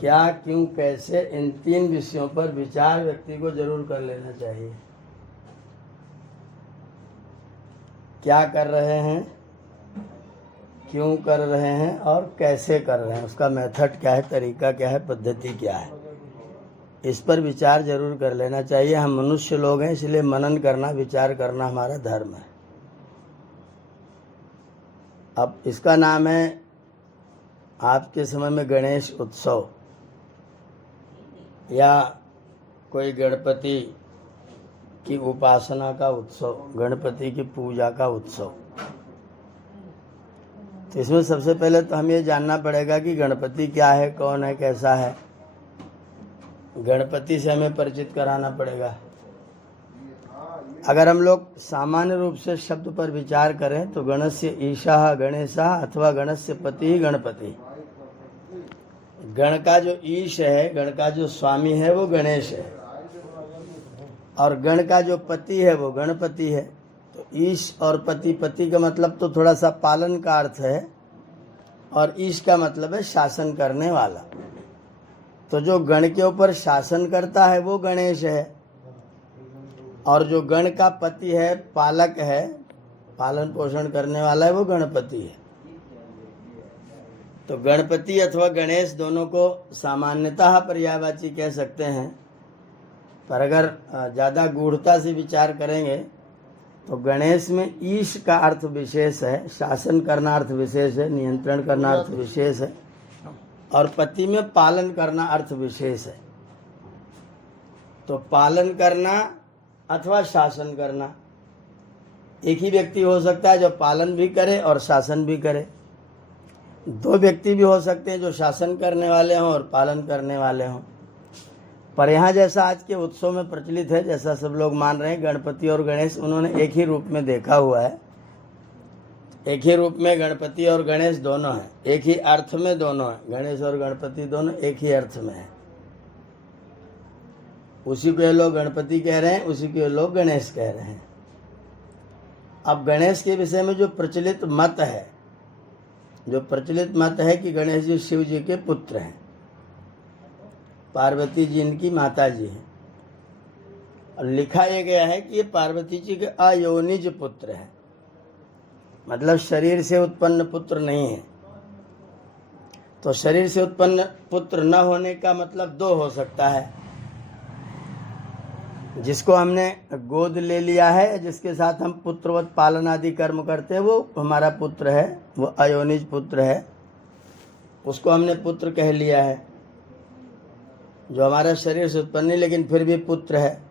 क्या, क्यों, कैसे, इन 3 विषयों पर विचार व्यक्ति को जरूर कर लेना चाहिए। क्या कर रहे हैं, क्यों कर रहे हैं और कैसे कर रहे हैं, उसका मेथड क्या है, तरीका क्या है, पद्धति क्या है, इस पर विचार जरूर कर लेना चाहिए। हम मनुष्य लोग हैं, इसलिए मनन करना, विचार करना हमारा धर्म है। अब इसका नाम है आपके समय में गणेश उत्सव या कोई गणपति की उपासना का उत्सव, गणपति की पूजा का उत्सव। तो इसमें सबसे पहले तो हमें ये जानना पड़ेगा कि गणपति क्या है, कौन है, कैसा है। गणपति से हमें परिचित कराना पड़ेगा। अगर हम लोग सामान्य रूप से शब्द पर विचार करें तो गणस्य ईशा गणेशा अथवा गणस्य पति गणपति। गण का जो ईश है, गण का जो स्वामी है वो गणेश है, और गण का जो पति है वो गणपति है। तो ईश और पति, पति का मतलब तो थोड़ा सा पालन का अर्थ है, और ईश का मतलब है शासन करने वाला। तो जो गण के ऊपर शासन करता है वो गणेश है, और जो गण का पति है, पालक है, पालन पोषण करने वाला है, वो गणपति है। तो गणपति अथवा गणेश दोनों को सामान्यतः पर्यायवाची कह सकते हैं, पर अगर ज़्यादा गूढ़ता से विचार करेंगे तो गणेश में ईश का अर्थ विशेष है, शासन करना अर्थ विशेष है, नियंत्रण करना अर्थ विशेष है, और पति में पालन करना अर्थ विशेष है। तो पालन करना अथवा शासन करना, एक ही व्यक्ति हो सकता है जो पालन भी करे और शासन भी करे। 2 व्यक्ति भी हो सकते हैं जो शासन करने वाले हों और पालन करने वाले हों। पर यहाँ जैसा आज के उत्सव में प्रचलित है, जैसा सब लोग मान रहे हैं, गणपति और गणेश उन्होंने एक ही रूप में देखा हुआ है। एक ही रूप में गणपति और गणेश दोनों हैं, एक ही अर्थ में दोनों हैं। गणेश और गणपति दोनों एक ही अर्थ में हैं। उसी को ये लोग गणपति कह रहे हैं, उसी को ये लोग गणेश कह रहे हैं। अब गणेश के विषय में जो प्रचलित मत है, कि गणेश जी शिव जी के पुत्र हैं, पार्वती जी इनकी माता जी हैं, और लिखा यह गया है कि ये पार्वती जी के अयोनिज पुत्र हैं, मतलब शरीर से उत्पन्न पुत्र नहीं है। तो शरीर से उत्पन्न पुत्र न होने का मतलब 2 हो सकता है, जिसको हमने गोद ले लिया है, जिसके साथ हम पुत्रवत पालन आदि कर्म करते हैं, वो हमारा पुत्र है, वो अयोनिज पुत्र है, उसको हमने पुत्र कह लिया है। जो हमारा शरीर से उत्पन्न नहीं लेकिन फिर भी पुत्र है,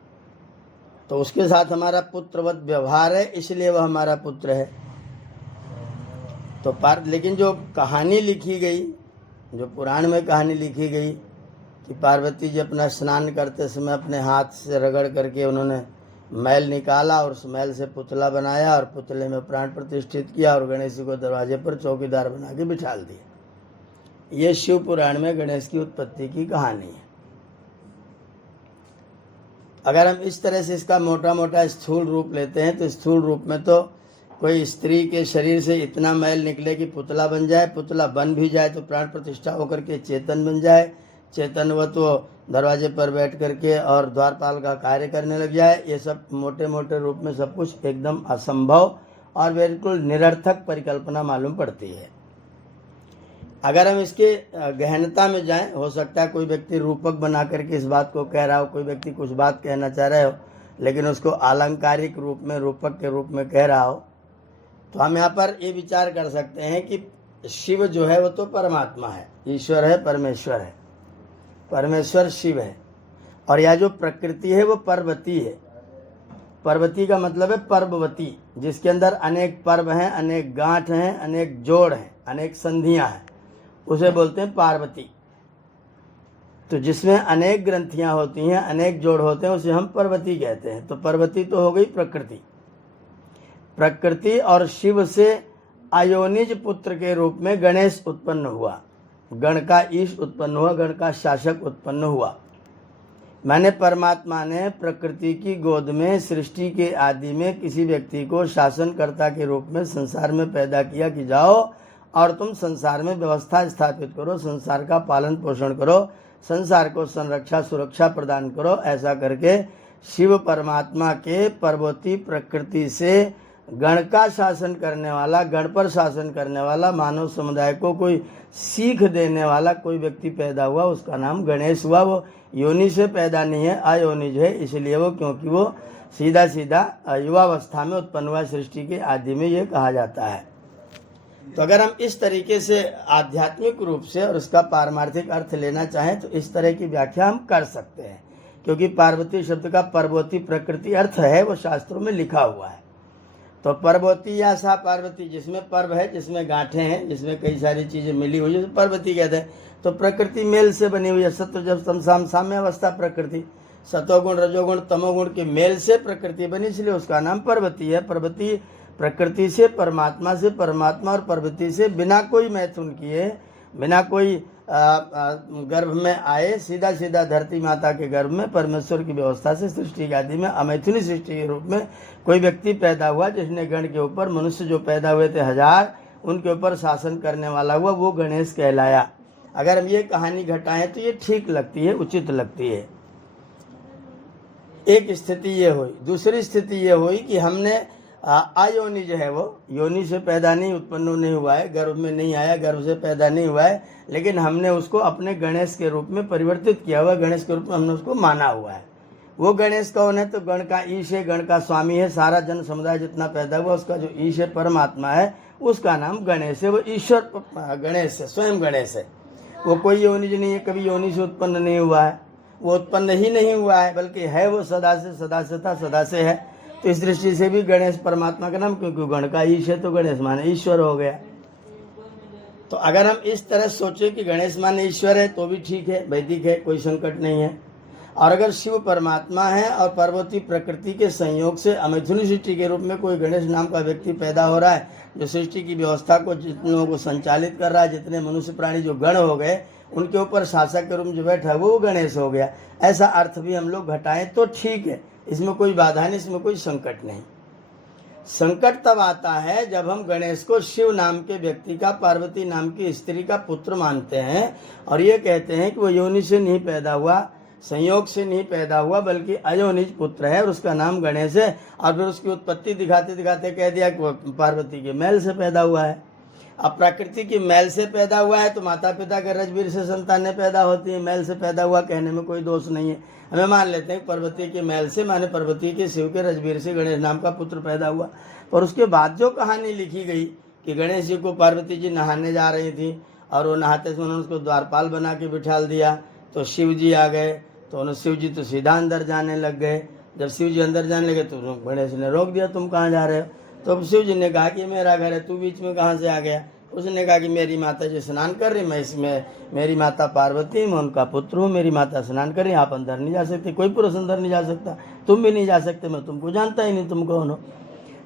तो उसके साथ हमारा पुत्रवत व्यवहार है, इसलिए वह हमारा पुत्र है। तो लेकिन जो कहानी लिखी गई, जो पुराण में कहानी लिखी गई कि पार्वती जी अपना स्नान करते समय अपने हाथ से रगड़ करके उन्होंने मैल निकाला और उस मैल से पुतला बनाया और पुतले में प्राण प्रतिष्ठित किया और गणेश जी को दरवाजे पर चौकीदार बना के बिठा दिया। ये शिव पुराण में गणेश की उत्पत्ति की कहानी है। अगर हम इस तरह से इसका मोटा मोटा स्थूल रूप लेते हैं तो स्थूल रूप में तो कोई स्त्री के शरीर से इतना मैल निकले कि पुतला बन जाए, पुतला बन भी जाए तो प्राण प्रतिष्ठा होकर के चेतन बन जाए, चेतनवत वो दरवाजे पर बैठ करके और द्वारपाल का कार्य करने लग जाए। ये सब मोटे मोटे रूप में सब कुछ एकदम असंभव और बिल्कुल निरर्थक परिकल्पना मालूम पड़ती है। अगर हम इसके गहनता में जाएं, हो सकता है कोई व्यक्ति रूपक बना करके इस बात को कह रहा हो, कोई व्यक्ति कुछ बात कहना चाह रहे हो लेकिन उसको आलंकारिक रूप में, रूपक के रूप में कह रहा हो, तो हम यहाँ पर ये विचार कर सकते हैं कि शिव जो है वो तो परमात्मा है, ईश्वर है, परमेश्वर है, परमेश्वर शिव है, और यह जो प्रकृति है वो पर्वती है। पर्वती का मतलब है पर्ववती, जिसके अंदर अनेक पर्व हैं, अनेक गांठ हैं, अनेक जोड़ हैं, अनेक संधियां हैं, उसे बोलते हैं पार्वती। तो जिसमें अनेक ग्रंथियां होती हैं, अनेक जोड़ होते हैं, उसे हम पर्वती कहते हैं। तो पर्वती तो हो गई प्रकृति। प्रकृति और शिव से अयोनिज पुत्र के रूप में गणेश उत्पन्न हुआ, गण का ईश उत्पन्न हुआ, गण का शासक उत्पन्न हुआ। मैंने परमात्मा ने प्रकृति की गोद में सृष्टि के आदि में किसी व्यक्ति को शासनकर्ता के रूप में संसार में पैदा किया कि जाओ और तुम संसार में व्यवस्था स्थापित करो, संसार का पालन पोषण करो, संसार को संरक्षा सुरक्षा प्रदान करो। ऐसा करके शिव परमात्मा के पर्वती प्रकृति से गण का शासन करने वाला, गण पर शासन करने वाला, मानव समुदाय को कोई सीख देने वाला कोई व्यक्ति पैदा हुआ, उसका नाम गणेश हुआ। वो योनि से पैदा नहीं है, अयोनिज है, इसलिए वो, क्योंकि वो सीधा सीधा युवावस्था में उत्पन्न हुआ, सृष्टि के आदि में ये कहा जाता है। तो अगर हम इस तरीके से आध्यात्मिक रूप से और उसका पारमार्थिक अर्थ लेना चाहें तो इस तरह की व्याख्या हम कर सकते हैं, क्योंकि पार्वती शब्द का पर्वती प्रकृति अर्थ है, वो शास्त्रों में लिखा हुआ है। तो पर्वती या सा पार्वती, जिसमें पर्व है, जिसमें गांठें हैं, जिसमें कई सारी चीजें मिली हुई है, पर्वती कहते हैं। तो प्रकृति मेल से बनी हुई है, सत्व जब तम साम्य अवस्था प्रकृति, सतोगुण रजोगुण तमोगुण के मेल से प्रकृति बनी, इसलिए उसका नाम पर्वती है। पर्वती प्रकृति से, परमात्मा से, परमात्मा और पर्वती से बिना कोई मैथुन किए, बिना कोई गर्भ में आए, सीधा सीधा धरती माता के गर्भ में परमेश्वर की व्यवस्था से सृष्टि आदि में अमैथुनी सृष्टि के रूप में कोई व्यक्ति पैदा हुआ, जिसने गण के ऊपर, मनुष्य जो पैदा हुए थे 1000, उनके ऊपर शासन करने वाला हुआ, वो गणेश कहलाया। अगर हम ये कहानी घटाएं तो ये ठीक लगती है, उचित लगती है। एक स्थिति ये हुई। दूसरी स्थिति ये हुई कि हमने अयोनि जो है वो योनि से पैदा नहीं, उत्पन्न नहीं हुआ है, गर्भ में नहीं आया, गर्भ से पैदा नहीं हुआ है, लेकिन हमने उसको अपने गणेश के रूप में परिवर्तित किया हुआ, गणेश के रूप में हमने उसको माना हुआ है। वो गणेश कौन है? तो गण का ईश है, गण का स्वामी है, सारा जन समुदाय जितना पैदा हुआ उसका जो ईश है, परमात्मा है, उसका नाम गणेश है। वो ईश्वर गणेश है, स्वयं गणेश है। वो कोई योनिज नहीं है, कभी योनि से उत्पन्न नहीं हुआ है, वो उत्पन्न ही नहीं हुआ है, बल्कि है वो सदा से था, सदा से है। तो इस दृष्टि से भी गणेश परमात्मा का नाम, क्योंकि गण का ईश है तो गणेश माने ईश्वर हो गया। तो अगर हम इस तरह सोचे कि गणेश माने ईश्वर है तो भी ठीक है, वैदिक है, कोई संकट नहीं है। और अगर शिव परमात्मा है और पार्वती प्रकृति के संयोग से अमैथुनी सृष्टि के रूप में कोई गणेश नाम का व्यक्ति पैदा हो रहा है, जो सृष्टि की व्यवस्था को, जितने लोगों को संचालित कर रहा है, जितने मनुष्य प्राणी जो गण हो गए, उनके ऊपर शासक के रूप में जो बैठा है वो गणेश हो गया। ऐसा अर्थ भी हम लोग घटाएं तो ठीक है, इसमें कोई बाधा नहीं, इसमें कोई संकट नहीं। संकट तब आता है जब हम गणेश को शिव नाम के व्यक्ति का, पार्वती नाम की स्त्री का पुत्र मानते हैं और ये कहते हैं कि वो योनि से नहीं पैदा हुआ, संयोग से नहीं पैदा हुआ, बल्कि अयोनिज पुत्र है और उसका नाम गणेश है। और फिर उसकी उत्पत्ति दिखाते दिखाते कह दिया कि वो पार्वती के मैल से पैदा हुआ है। अब प्रकृति की मैल से पैदा हुआ है तो माता पिता के रजबीर से संतानें पैदा होती है, मैल से पैदा हुआ कहने में कोई दोष नहीं है। हमें मान लेते हैं पार्वती के मैल से, माने पार्वती के शिव के रजबीर से गणेश नाम का पुत्र पैदा हुआ। और उसके बाद जो कहानी लिखी गई कि गणेश जी को पार्वती जी नहाने जा रही थी और वो नहाते समय उन्होंने उसको द्वारपाल बना के बिठाल दिया, तो शिव जी आ गए, तो उन्होंने शिव जी तो सीधा अंदर जाने लग गए। जब शिव जी अंदर जाने लगे तो गणेश ने रोक दिया, तुम कहाँ जा रहे हो? तो शिव जी ने कहा कि मेरा घर है, तू बीच में कहाँ से आ गया? उसने कहा कि मेरी माता जी स्नान कर रही, मैं इसमें, मेरी माता पार्वती, मैं उनका पुत्र हूँ, मेरी माता स्नान कर रही, आप अंदर नहीं जा सकते, कोई पुरुष अंदर नहीं जा सकता, तुम भी नहीं जा सकते, मैं तुमको जानता ही नहीं, तुम कौन हो?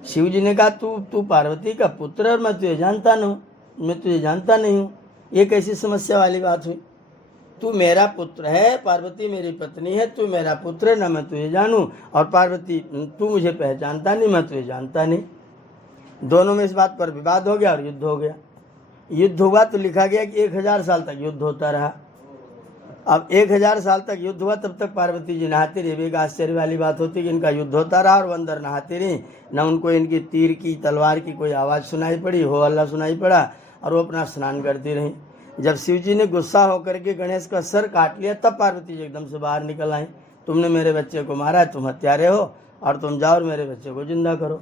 शिव जी ने कहा तू पार्वती का पुत्र है और मैं तुझे जानता नहीं, मैं तुझे जानता नहीं हूँ। ये कैसी समस्या वाली बात हुई? तू मेरा पुत्र है, पार्वती मेरी पत्नी है, तू मेरा पुत्र है, ना मैं तुझे जानूं, और पार्वती तू मुझे पहचानता नहीं, मैं तुझे जानता नहीं। दोनों में इस बात पर विवाद हो गया और युद्ध हो गया। युद्ध हुआ तो लिखा गया कि 1000 साल तक युद्ध होता रहा। अब 1000 साल तक युद्ध हुआ, तब तक पार्वती जी नहाती रही। एक आश्चर्य वाली बात होती कि इनका युद्ध होता रहा और वो अंदर नहाती रही, न उनको इनकी तीर की, तलवार की कोई आवाज़ सुनाई पड़ी, हो हल्ला सुनाई पड़ा, और वो अपना स्नान करती रही। जब शिव जी ने गुस्सा होकर के गणेश का सर काट लिया, तब पार्वती जी एकदम से बाहर निकल आई, तुमने मेरे बच्चे को मारा है, तुम हत्यारे हो, और तुम जाओ और मेरे बच्चे को जिंदा करो।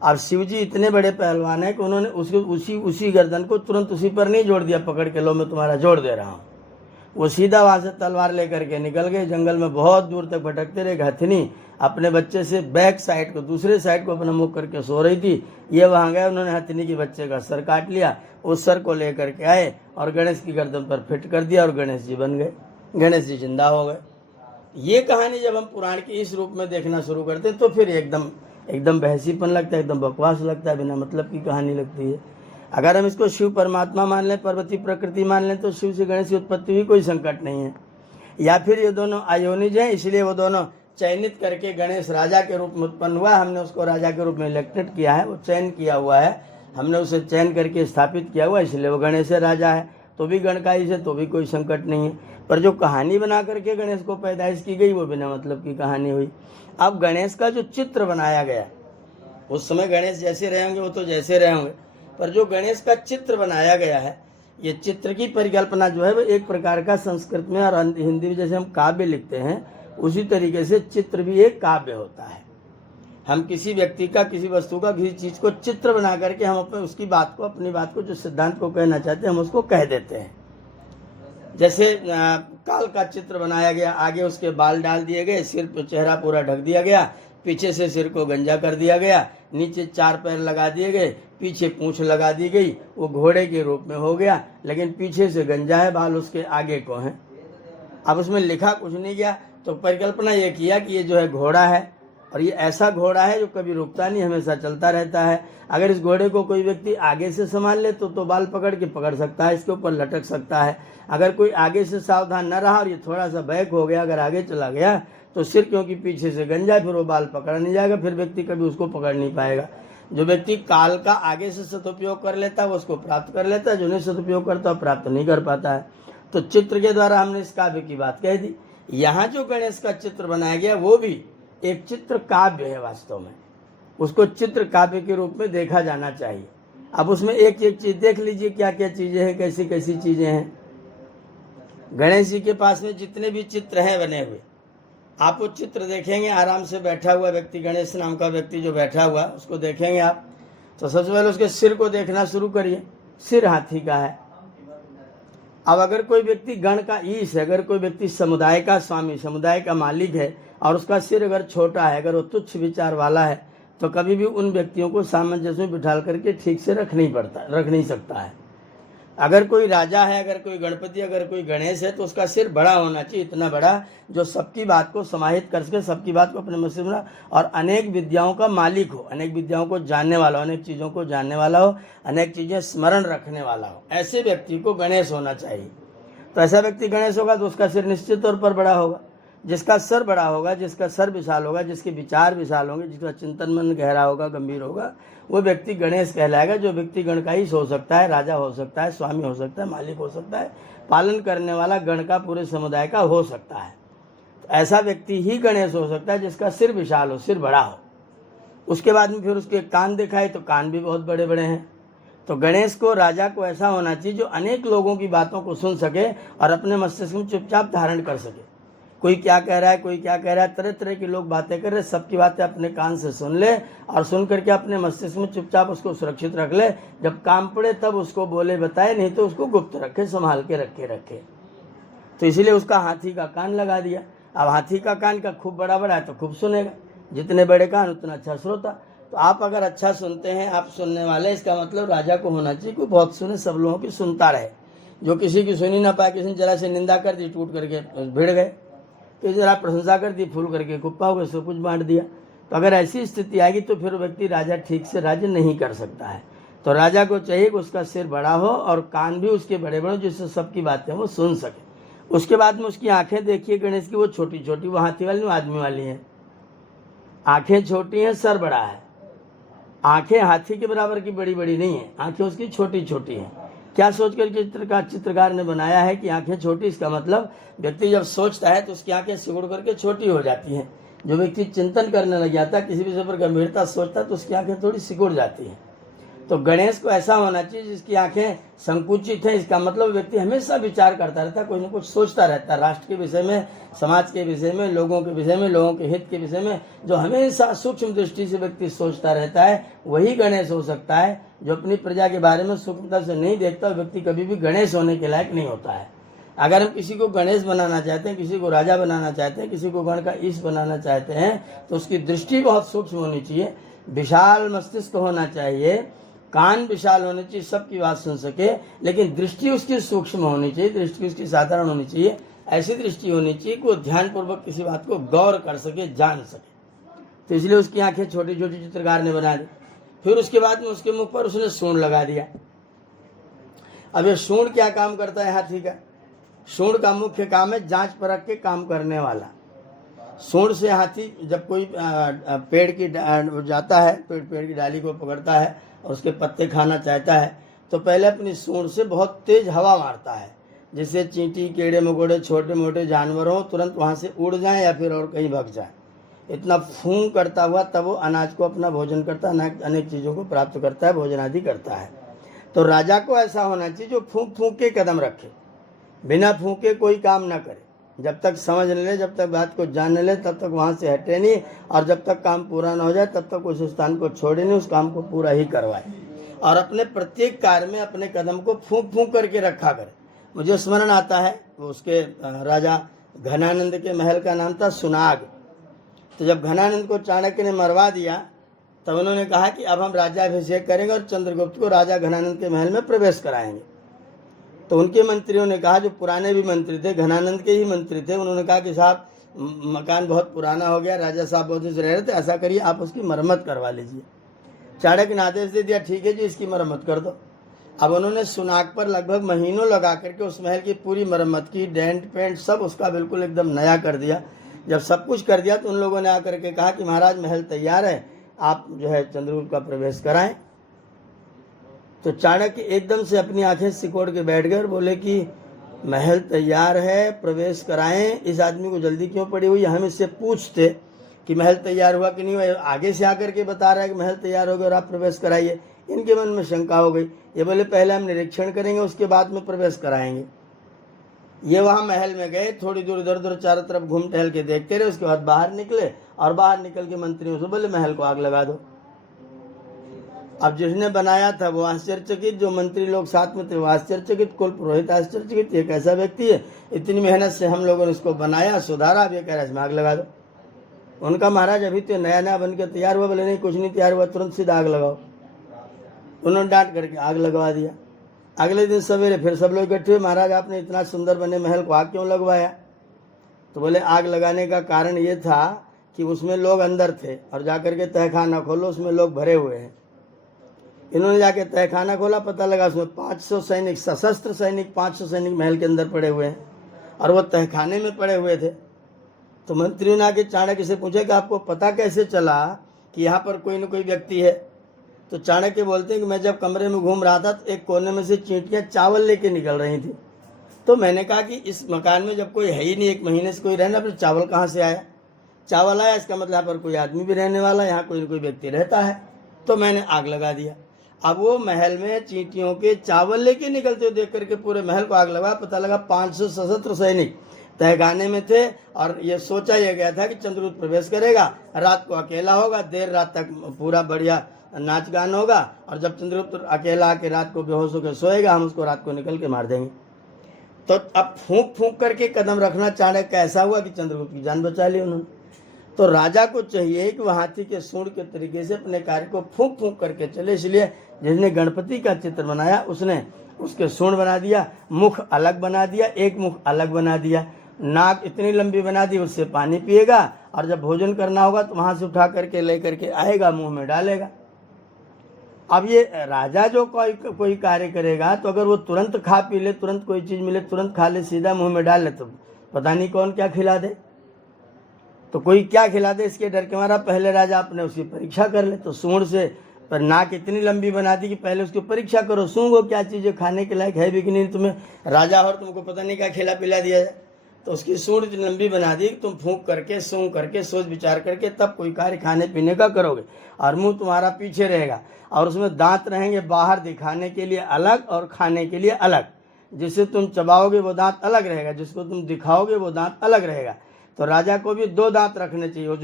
अब शिव जी इतने बड़े पहलवान है कि उन्होंने उसी गर्दन को तुरंत उसी पर नहीं जोड़ दिया, पकड़ के लो मैं तुम्हारा जोड़ दे रहा हूँ। वो सीधा वहां से तलवार लेकर के निकल गए, जंगल में बहुत दूर तक भटकते रहे। हथिनी अपने बच्चे से बैक साइड को, दूसरे साइड को अपना मुख करके सो रही थी, ये वहां गए, उन्होंने हथिनी के बच्चे का सर काट लिया, उस सर को लेकर के आए और गणेश की गर्दन पर फिट कर दिया और गणेश जी बन गए, गणेश जी जिंदा हो गए। ये कहानी जब हम पुराण के इस रूप में देखना शुरू करते हैं तो फिर एकदम बहसीपन लगता है, एकदम बकवास लगता है, बिना मतलब की कहानी लगती है। अगर हम इसको शिव परमात्मा मान लें, पार्वती प्रकृति मान लें, तो शिव से गणेश की उत्पत्ति भी कोई संकट नहीं है। या फिर ये दोनों अयोनिज हैं, इसलिए वो दोनों चयनित करके गणेश राजा के रूप में उत्पन्न हुआ, हमने उसको राजा के रूप में इलेक्टेड किया है, वो चयन किया हुआ है, हमने उसे चयन करके स्थापित किया हुआ, इसलिए वो गणेश राजा है। तो भी गणकाई से तो भी कोई संकट नहीं है। पर जो कहानी बना करके गणेश को पैदाइश की गई वो बिना मतलब की कहानी हुई। अब गणेश का जो चित्र बनाया गया, उस समय गणेश जैसे रहे होंगे वो तो जैसे रहे होंगे, पर जो गणेश का चित्र बनाया गया है, ये चित्र की परिकल्पना जो है वो एक प्रकार का संस्कृत में और हिंदी में जैसे हम काव्य लिखते हैं, उसी तरीके से चित्र भी एक काव्य होता है। हम किसी व्यक्ति का, किसी वस्तु का, किसी चीज को चित्र बना करके हम अपने उसकी बात को, अपनी बात को, जो सिद्धांत को कहना चाहते हैं, हम उसको कह देते हैं। जैसे काल का चित्र बनाया गया, आगे उसके बाल डाल दिए गए, सिर पर चेहरा पूरा ढक दिया गया, पीछे से सिर को गंजा कर दिया गया, नीचे 4 पैर लगा दिए गए, पीछे पूंछ लगा दी गई, वो घोड़े के रूप में हो गया, लेकिन पीछे से गंजा है, बाल उसके आगे को हैं। अब उसमें लिखा कुछ नहीं गया, तो परिकल्पना ये किया कि ये जो है घोड़ा है, और ये ऐसा घोड़ा है जो कभी रुकता नहीं, हमेशा चलता रहता है। अगर इस घोड़े को कोई व्यक्ति आगे से संभाल ले तो बाल पकड़ सकता है, इसके ऊपर लटक सकता है। अगर कोई आगे से सावधान न रहा और ये थोड़ा सा बैक हो गया, अगर आगे चला गया तो सिर क्योंकि पीछे से गंजा है, फिर वो बाल पकड़ नहीं जाएगा, फिर व्यक्ति कभी उसको पकड़ नहीं पाएगा। जो व्यक्ति काल का आगे से सदुपयोग कर लेता है वो उसको प्राप्त कर लेता है, जो नहीं सदुपयोग करता है प्राप्त नहीं कर पाता है। तो चित्र के द्वारा हमने इस काव्य की बात कह दी। यहाँ जो गणेश का चित्र बनाया गया वो भी एक चित्र काव्य है, वास्तव में उसको चित्र काव्य के रूप में देखा जाना चाहिए। अब उसमें एक एक चीज देख लीजिए, क्या क्या चीजें हैं, कैसी कैसी चीजें हैं। गणेश जी के पास में जितने भी चित्र हैं बने हुए, आप वो चित्र देखेंगे, आराम से बैठा हुआ व्यक्ति, गणेश नाम का व्यक्ति जो बैठा हुआ उसको देखेंगे आप, तो सबसे पहले उसके सिर को देखना शुरू करिए। सिर हाथी का है। अब अगर कोई व्यक्ति गण का ईश है, अगर कोई व्यक्ति समुदाय का स्वामी, समुदाय का मालिक है, और उसका सिर अगर छोटा है, अगर वो तुच्छ विचार वाला है, तो कभी भी उन व्यक्तियों को सामंजस्य में बिठा करके ठीक से रख नहीं सकता है। अगर कोई राजा है, अगर कोई गणपति, अगर कोई गणेश है, तो उसका सिर बड़ा होना चाहिए, इतना बड़ा जो सबकी बात को समाहित कर सके, सबकी बात को अपने मस्तिष्क में, और अनेक विद्याओं का मालिक हो, अनेक विद्याओं को जानने वाला हो, अनेक चीज़ों को जानने वाला हो, अनेक चीज़ें स्मरण रखने वाला हो, ऐसे व्यक्ति को गणेश होना चाहिए। तो ऐसा व्यक्ति गणेश होगा तो उसका सिर निश्चित तौर पर बड़ा होगा। जिसका सर बड़ा होगा, जिसका सर विशाल होगा, जिसके विचार विशाल होंगे, जिसका चिंतन मन गहरा होगा, गंभीर होगा, वो व्यक्ति गणेश कहलाएगा। जो व्यक्ति गणकाईश हो सकता है, राजा हो सकता है, स्वामी हो सकता है, मालिक हो सकता है, पालन करने वाला गण का, पूरे समुदाय का हो सकता है। तो ऐसा व्यक्ति ही गणेश हो सकता है जिसका सिर विशाल हो, सिर बड़ा हो। उसके बाद में फिर उसके कान दिखाए तो कान भी बहुत बड़े बड़े हैं। तो गणेश को, राजा को ऐसा होना चाहिए जो अनेक लोगों की बातों को सुन सके और अपने मस्तिष्क में चुपचाप धारण कर सके। कोई क्या कह रहा है, कोई क्या कह रहा है, तरह तरह के लोग बातें कर रहे, सबकी बातें अपने कान से सुन ले और सुन करके अपने मस्तिष्क में चुपचाप उसको सुरक्षित रख ले। जब काम पड़े तब उसको बोले बताए, नहीं तो उसको गुप्त रखे, संभाल के रखे। तो इसीलिए उसका हाथी का कान लगा दिया। अब हाथी का कान का खूब बड़ा बड़ा है तो खूब सुनेगा, जितने बड़े कान उतना अच्छा श्रोता। तो आप अगर अच्छा सुनते हैं, आप सुनने वाले, इसका मतलब राजा को होना चाहिए कोई बहुत सुने, सब लोगों की सुनता रहे। जो किसी की सुनी ना पाए, किसी ने जरा से निंदा कर दी, टूट करके भिड़ गए, तो जरा प्रशंसा कर दी, फूल करके कुप्पा हो गए, सब कुछ बांट दिया। तो अगर ऐसी स्थिति आएगी तो फिर व्यक्ति राजा ठीक से राज्य नहीं कर सकता है। तो राजा को चाहिए कि उसका सिर बड़ा हो और कान भी उसके बड़े बड़े, जिससे सबकी बातें वो सुन सके। उसके बाद में उसकी आंखें देखिए गणेश की, वो छोटी छोटी, वो हाथी वाली, वो आदमी वाली हैं। आंखें छोटी हैं, सर बड़ा है। आंखें हाथी के बराबर की बड़ी बड़ी नहीं है, आंखें उसकी छोटी छोटी हैं। क्या सोचकर चित्रकार ने बनाया है कि आंखें छोटी? इसका मतलब व्यक्ति जब सोचता है तो उसकी आंखें सिकुड़ करके छोटी हो जाती हैं। जो व्यक्ति चिंतन करने लग जाता है, किसी विषय पर गंभीरता सोचता है, तो उसकी आंखें थोड़ी सिकुड़ जाती हैं। तो गणेश को ऐसा होना चाहिए जिसकी आंखें संकुचित हैं। इसका मतलब व्यक्ति हमेशा विचार करता रहता है, कुछ न कुछ सोचता रहता है, राष्ट्र के विषय में, समाज के विषय में, लोगों के विषय में, लोगों के हित के विषय में। जो हमेशा सूक्ष्म दृष्टि से व्यक्ति सोचता रहता है वही गणेश हो सकता है। जो अपनी प्रजा के बारे में सूक्ष्मता से नहीं देखता, व्यक्ति कभी भी गणेश होने के लायक नहीं होता है। अगर हम किसी को गणेश बनाना चाहते हैं, किसी को राजा बनाना चाहते हैं, किसी को गण का ईश बनाना चाहते हैं, तो उसकी दृष्टि बहुत सूक्ष्म होनी चाहिए, विशाल मस्तिष्क होना चाहिए, कान विशाल होने चाहिए, सबकी बात सुन सके, लेकिन दृष्टि उसकी सूक्ष्म होनी चाहिए, दृष्टि उसकी साधारण होनी चाहिए। ऐसी दृष्टि होनी चाहिए कि वो ध्यानपूर्वक किसी बात को गौर कर सके, जान सके। तो इसलिए उसकी आंखें छोटी छोटी चित्रकार ने बना दी। फिर उसके बाद में उसके मुख पर उसने सूंड लगा दिया। अब ये सूंड क्या काम करता है हाथी का? सूंड का मुख्य काम है जांच परख के काम करने वाला। सूंड से हाथी जब कोई पेड़ की जाता है, पेड़ की डाली को पकड़ता है और उसके पत्ते खाना चाहता है तो पहले अपनी सूंड से बहुत तेज हवा मारता है, जिससे चींटी, कीड़े मकोड़े, छोटे मोटे जानवर हो तुरंत वहाँ से उड़ जाएं या फिर और कहीं भाग जाएं। इतना फूंक करता हुआ तब वो अनाज को अपना भोजन करता है, अनेक चीज़ों को प्राप्त करता है, भोजन आदि करता है। तो राजा को ऐसा होना चाहिए जो फूंक फूंक के कदम रखे, बिना फूंके कोई काम ना करे। जब तक समझ न ले, जब तक बात को जान न ले, तब तक वहाँ से हटे नहीं, और जब तक काम पूरा न हो जाए तब तक उस स्थान को छोड़े नहीं, उस काम को पूरा ही करवाए। और अपने प्रत्येक कार्य में अपने कदम को फूंक फूंक करके रखा करे। मुझे स्मरण आता है उसके राजा घनानंद के महल का नाम था सुनाग। तो जब घनानंद को चाणक्य ने मरवा दिया तब उन्होंने कहा कि अब हम राज्याभिषेक करेंगे और चंद्रगुप्त को राजा घनानंद के महल में प्रवेश कराएंगे। तो उनके मंत्रियों ने कहा, जो पुराने भी मंत्री थे, घनानंद के ही मंत्री थे, उन्होंने कहा कि साहब मकान बहुत पुराना हो गया, राजा साहब बहुत दिन से रह रहे थे, ऐसा करिए आप उसकी मरम्मत करवा लीजिए। चाणक्य ने आदेश दे दिया, ठीक है जी, इसकी मरम्मत कर दो। अब उन्होंने सुनाग पर लगभग महीनों लगा करके उस महल की पूरी मरम्मत की, डेंट पेंट सब उसका बिल्कुल एकदम नया कर दिया। जब सब कुछ कर दिया तो उन लोगों ने आकर के कहा कि महाराज महल तैयार है, आप जो है चंद्रगुप्त का प्रवेश कराएं। तो चाणक्य एकदम से अपनी आंखें सिकोड़ के बैठ गए और बोले कि महल तैयार है, प्रवेश कराएं। इस आदमी को जल्दी क्यों पड़ी हुई? हम इससे पूछते कि महल तैयार हुआ कि नहीं हुआ, आगे से आकर के बता रहा है कि महल तैयार हो गया और आप प्रवेश कराइए। इनके मन में शंका हो गई। ये बोले पहले हम निरीक्षण करेंगे, उसके बाद में प्रवेश कराएंगे। ये वहाँ महल में गए, थोड़ी दूर इधर उधर चारों तरफ घूम टहल के देखते रहे। उसके बाद बाहर निकले और बाहर निकल के मंत्रियों से बोले महल को आग लगा दो। अब जिसने बनाया था वो आश्चर्यचकित, जो मंत्री लोग साथ में थे वो आश्चर्यचकित, कुल पुरोहित आश्चर्यचकित, ये कैसा व्यक्ति है, इतनी मेहनत से हम लोगों ने इसको बनाया, सुधारा, अब ये कह रहा है इसमें आग लगा दो। उनका महाराज अभी तो नया नया बन के तैयार हुआ। बोले नहीं, कुछ नहीं तैयार हुआ, तुरंत सीधा आग लगाओ। उन्होंने डांट करके आग लगवा दिया। अगले दिन सवेरे फिर सब लोग इकट्ठे हुए, महाराज आपने इतना सुंदर बने महल को आग क्यों लगवाया? तो बोले आग लगाने का कारण ये था कि उसमें लोग अंदर थे और जाकर के तहखाना खोलो, उसमें लोग भरे हुए हैं। इन्होंने जाके तहखाना खोला, पता लगा उसमें 500 सैनिक, सशस्त्र सैनिक 500 सैनिक महल के अंदर पड़े हुए हैं और वो तहखाने में पड़े हुए थे। तो मंत्रियों ने आके चाणक्य से पूछा कि आपको पता कैसे चला कि यहाँ पर कोई न कोई व्यक्ति है? तो चाणक्य बोलते हैं कि मैं जब कमरे में घूम रहा था तो एक कोने में से चींटियाँ चावल लेके निकल रही थी। तो मैंने कहा कि इस मकान में जब कोई है ही नहीं, 1 महीने से कोई रहना, फिर चावल कहाँ से आया? चावल आया, इसका मतलब यहाँ पर कोई आदमी भी रहने वाला, यहाँ कोई न कोई व्यक्ति रहता है। तो मैंने आग लगा दिया। अब वो महल में चींटियों के चावल लेके निकलते हुए देख करके पूरे महल को आग लगा। पता लगा 500 सशस्त्र सैनिक तहखाने में थे और ये सोचा यह गया था कि चंद्रगुप्त प्रवेश करेगा, रात को अकेला होगा, देर रात तक पूरा बढ़िया नाच गान होगा, और जब चंद्रगुप्त अकेला आके रात को बेहोश होकर सोएगा, हम उसको रात को निकल के मार देंगे। तो अब फूंक फूंक करके कदम रखना चाणक्य ऐसा हुआ कि चंद्रगुप्त की जान बचा ली उन्होंने। तो राजा को चाहिए कि वह हाथी के सूंड के तरीके से अपने कार्य को फूंक फूंक करके चले। इसलिए जिसने गणपति का चित्र बनाया उसने उसके सूंड बना दिया, मुख अलग बना दिया, एक मुख अलग बना दिया, नाक इतनी लंबी बना दी उससे पानी पिएगा, और जब भोजन करना होगा तो वहां से उठा करके ले करके आएगा, मुंह में डालेगा। अब ये राजा जो कोई कार्य करेगा तो अगर वो तुरंत खा पी ले, तुरंत कोई चीज मिले तुरंत खा ले, सीधा मुंह में डाल ले, तो पता नहीं कौन क्या खिला दे। तो कोई क्या खिला दे इसके डर के मारा पहले राजा अपने उसकी परीक्षा कर ले। तो सूंड से पर नाक इतनी लंबी बना दी कि पहले उसकी परीक्षा करो, सूंघो क्या चीज़ें खाने के लायक है भी कि नहीं, तुम्हें राजा और तुमको पता नहीं क्या खिला पिला दिया जाए। तो उसकी सूंड इतनी लंबी बना दी कि तुम फूंक करके, सूंघ करके, सोच विचार करके तब कोई कार्य खाने पीने का करोगे, और मुंह तुम्हारा पीछे रहेगा, और उसमें दांत रहेंगे बाहर दिखाने के लिए अलग और खाने के लिए अलग। जिसे तुम चबाओगे वो दांत अलग रहेगा, जिसको तुम दिखाओगे वो दांत अलग रहेगा। तो राजा को भी 2 दांत रखने चाहिए,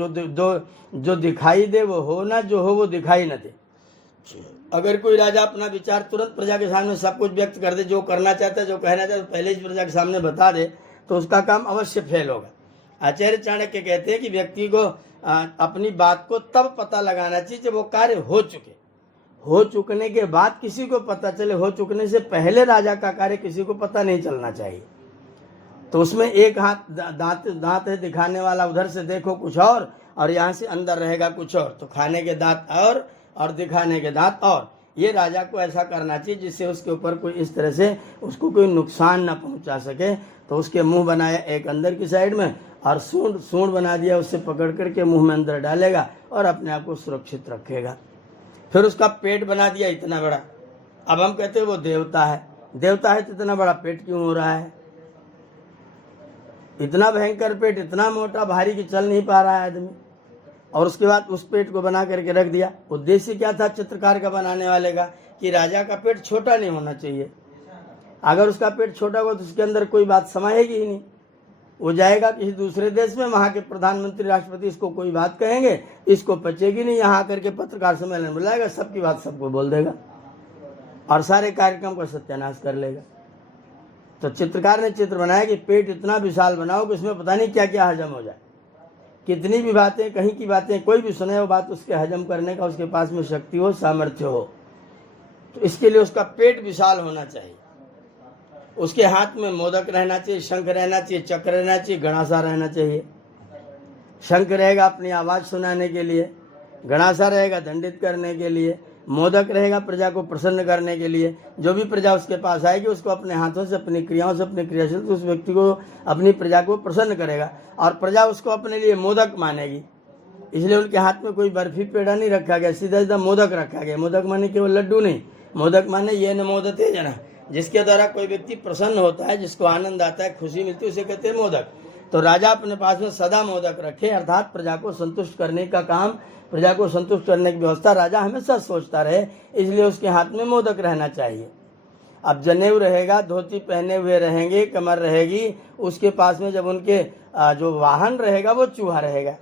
जो दिखाई दे वो हो ना, जो हो वो दिखाई न दे। अगर कोई राजा अपना विचार तुरंत प्रजा के सामने सब कुछ व्यक्त कर दे, जो करना चाहता है, जो कहना चाहता है, पहले ही प्रजा के सामने बता दे, तो उसका काम अवश्य फेल होगा। आचार्य चाणक्य कहते हैं कि व्यक्ति को अपनी बात को तब पता लगाना चाहिए जब वो कार्य हो चुकने के बाद किसी को पता चले। हो चुकने से पहले राजा का कार्य किसी को पता नहीं चलना चाहिए। तो उसमें एक हाथ दांत है दिखाने वाला, उधर से देखो कुछ और यहाँ से अंदर रहेगा कुछ और। तो खाने के दांत और दिखाने के दांत और। ये राजा को ऐसा करना चाहिए जिससे उसके ऊपर कोई इस तरह से उसको कोई नुकसान ना पहुंचा सके। तो उसके मुंह बनाया एक अंदर की साइड में, और सूंड बना दिया, उससे पकड़ करके मुंह में अंदर डालेगा और अपने आप को सुरक्षित रखेगा। फिर उसका पेट बना दिया इतना बड़ा। अब हम कहते हैं वो देवता है, देवता है तो इतना बड़ा पेट क्यों हो रहा है? इतना भयंकर पेट, इतना मोटा भारी कि चल नहीं पा रहा है आदमी, और उसके बाद उस पेट को बना करके रख दिया। उद्देश्य क्या था चित्रकार का, बनाने वाले का, कि राजा का पेट छोटा नहीं होना चाहिए। अगर उसका पेट छोटा हो तो उसके अंदर कोई बात समाएगी ही नहीं, वो जाएगा किसी दूसरे देश में, वहां के प्रधानमंत्री राष्ट्रपति इसको कोई बात कहेंगे, इसको पचेगी नहीं, यहाँ आकर के पत्रकार सम्मेलन बुलाएगा, सबकी बात सबको बोल देगा और सारे कार्यक्रम का सत्यानाश कर लेगा। तो चित्रकार ने चित्र बनाया कि पेट इतना विशाल बनाओ कि उसमें पता नहीं क्या क्या हजम हो जाए, कितनी भी बातें, कहीं की बातें कोई भी सुने वो बात उसके हजम करने का उसके पास में शक्ति हो, सामर्थ्य हो। तो इसके लिए उसका पेट विशाल होना चाहिए, उसके हाथ में मोदक रहना चाहिए, शंख रहना चाहिए, चक्र रहना चाहिए, गणासा रहना चाहिए। शंख रहेगा अपनी आवाज़ सुनाने के लिए, गणासा रहेगा दंडित करने के लिए, मोदक रहेगा प्रजा को प्रसन्न करने के लिए। जो भी प्रजा उसके पास आएगी उसको अपने हाथों से, अपनी क्रियाओं से, अपनी क्रियाशील उस व्यक्ति को, अपनी प्रजा को प्रसन्न करेगा और प्रजा उसको अपने लिए मोदक मानेगी। इसलिए उनके हाथ में कोई बर्फी पेड़ा नहीं रखा गया, सीधा सीधा मोदक रखा गया। मोदक माने केवल लड्डू नहीं, मोदक माने ये न मोदते जना, जिसके द्वारा कोई व्यक्ति प्रसन्न होता है, जिसको आनंद आता है, खुशी मिलती है, उसे कहते हैं मोदक। तो राजा अपने पास में सदा मोदक रखे, अर्थात प्रजा को संतुष्ट करने का काम, प्रजा को संतुष्ट करने की व्यवस्था राजा हमेशा सोचता रहे, इसलिए उसके हाथ में मोदक रहना चाहिए। अब जनेऊ रहेगा, धोती पहने हुए रहेंगे, कमर रहेगी, उसके पास में जब उनके जो वाहन रहेगा वो चूहा रहेगा।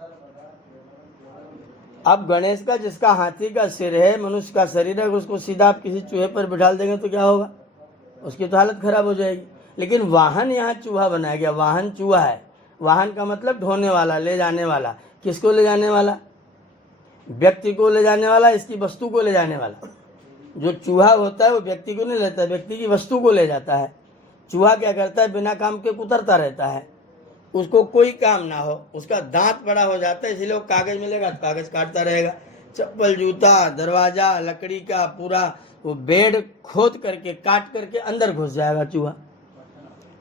अब गणेश का, जिसका हाथी का सिर है, मनुष्य का शरीर है, उसको सीधा आप किसी चूहे पर बिठा देंगे तो क्या होगा? उसकी तो हालत खराब हो जाएगी। लेकिन वाहन यहाँ चूहा बनाया गया, वाहन चूहा है। वाहन का मतलब ढोने वाला, ले जाने वाला। किसको ले जाने वाला? व्यक्ति को ले जाने वाला, इसकी वस्तु को ले जाने वाला। जो चूहा होता है वो व्यक्ति को नहीं लेता, व्यक्ति की वस्तु को ले जाता है। चूहा क्या करता है? बिना काम के कुतरता रहता है, उसको कोई काम ना हो, उसका दांत बड़ा हो जाता है, इसलिए वो कागज मिलेगा तो कागज काटता रहेगा। चप्पल, जूता, दरवाजा, लकड़ी का पूरा वो बेड खोद करके, काट करके अंदर घुस जाएगा चूहा।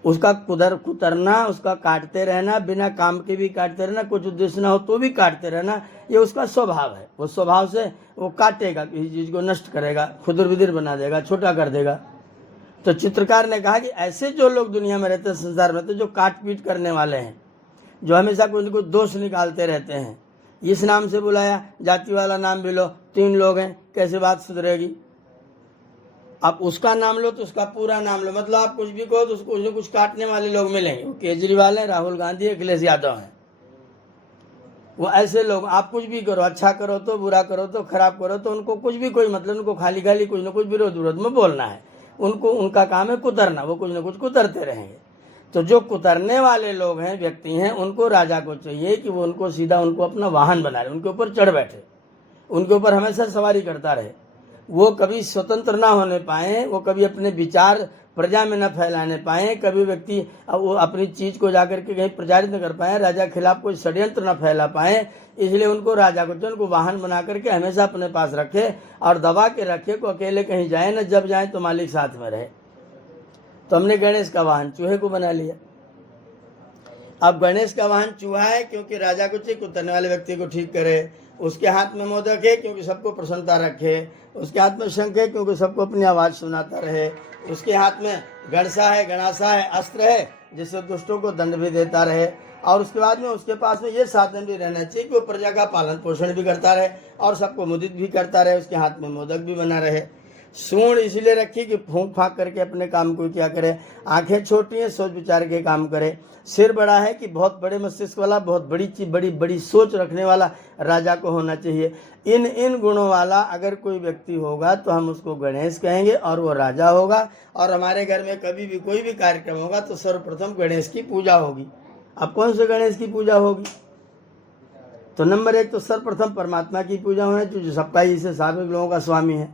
उसका कुतरना, उसका काटते रहना, बिना काम के भी काटते रहना, कुछ उद्देश्य ना हो तो भी काटते रहना, ये उसका स्वभाव है। वो स्वभाव से वो काटेगा, किसी चीज को नष्ट करेगा, खुदर विदिर बना देगा, छोटा कर देगा। तो चित्रकार ने कहा कि ऐसे जो लोग दुनिया में रहते हैं, संसार में, तो जो काट पीट करने वाले हैं, जो हमेशा कोई न कोई दोष निकालते रहते हैं, इस नाम से बुलाया, जाति वाला नाम भी लो, 3 लोग हैं, कैसे बात सुधरेगी? आप उसका नाम लो तो उसका पूरा नाम लो, मतलब आप कुछ भी कहो तो उसको कुछ काटने वाले लोग मिलेंगे। वो केजरीवाल है, राहुल गांधी है, अखिलेश यादव है, वो ऐसे लोग। आप कुछ भी करो, अच्छा करो तो, बुरा करो तो, खराब करो तो, उनको कुछ भी कोई मतलब, उनको खाली खाली कुछ न कुछ विरोध में बोलना है। उनको, उनका काम है कुतरना, वो कुछ न कुछ कुतरते रहेंगे। तो जो कुतरने वाले लोग हैं, व्यक्ति हैं, उनको राजा को चाहिए कि वो उनको सीधा, उनको अपना वाहन बना रहे, उनके ऊपर चढ़ बैठे, उनके ऊपर हमेशा सवारी करता रहे। वो कभी स्वतंत्र ना होने पाए, वो कभी अपने विचार प्रजा में न फैलाने पाए, कभी व्यक्ति वो अपनी चीज को जाकर के कहीं प्रचारित न कर पाए, राजा के खिलाफ कोई षड्यंत्र न फैला पाए। इसलिए उनको राजा को, उनको वाहन बना करके हमेशा अपने पास रखे और दबा के रखे, को अकेले कहीं जाए न, जब जाए तो मालिक साथ में रहे। तो हमने गणेश का वाहन चूहे को बना लिया। अब गणेश का वाहन चूहा है क्योंकि राजा को चाहिए कुतरने वाले व्यक्ति को ठीक करे। उसके हाथ में मोदक है क्योंकि सबको प्रसन्नता रखे। उसके हाथ में शंख है क्योंकि सबको अपनी आवाज़ सुनाता रहे। उसके हाथ में गणसा है, गणासा है, अस्त्र है, जिससे दुष्टों को दंड भी देता रहे। और उसके बाद में उसके पास में ये साधन भी रहना चाहिए कि वो प्रजा का पालन पोषण भी करता रहे और सबको मुदित भी करता रहे। उसके हाथ में मोदक भी बना रहे। सूंड इसलिए रखी कि फूंक फाक करके अपने काम को क्या करे। आंखें छोटी हैं, सोच विचार के काम करे। सिर बड़ा है कि बहुत बड़े मस्तिष्क वाला, बहुत बड़ी चीज, बड़ी बड़ी सोच रखने वाला राजा को होना चाहिए। इन गुणों वाला अगर कोई व्यक्ति होगा तो हम उसको गणेश कहेंगे और वो राजा होगा। और हमारे घर में कभी भी कोई भी कार्यक्रम होगा तो सर्वप्रथम गणेश की पूजा होगी। अब कौन से गणेश की पूजा होगी? तो नंबर 1 तो सर्वप्रथम परमात्मा की पूजा होनी चाहिए, जो सबका ही से सारे लोगों का स्वामी है।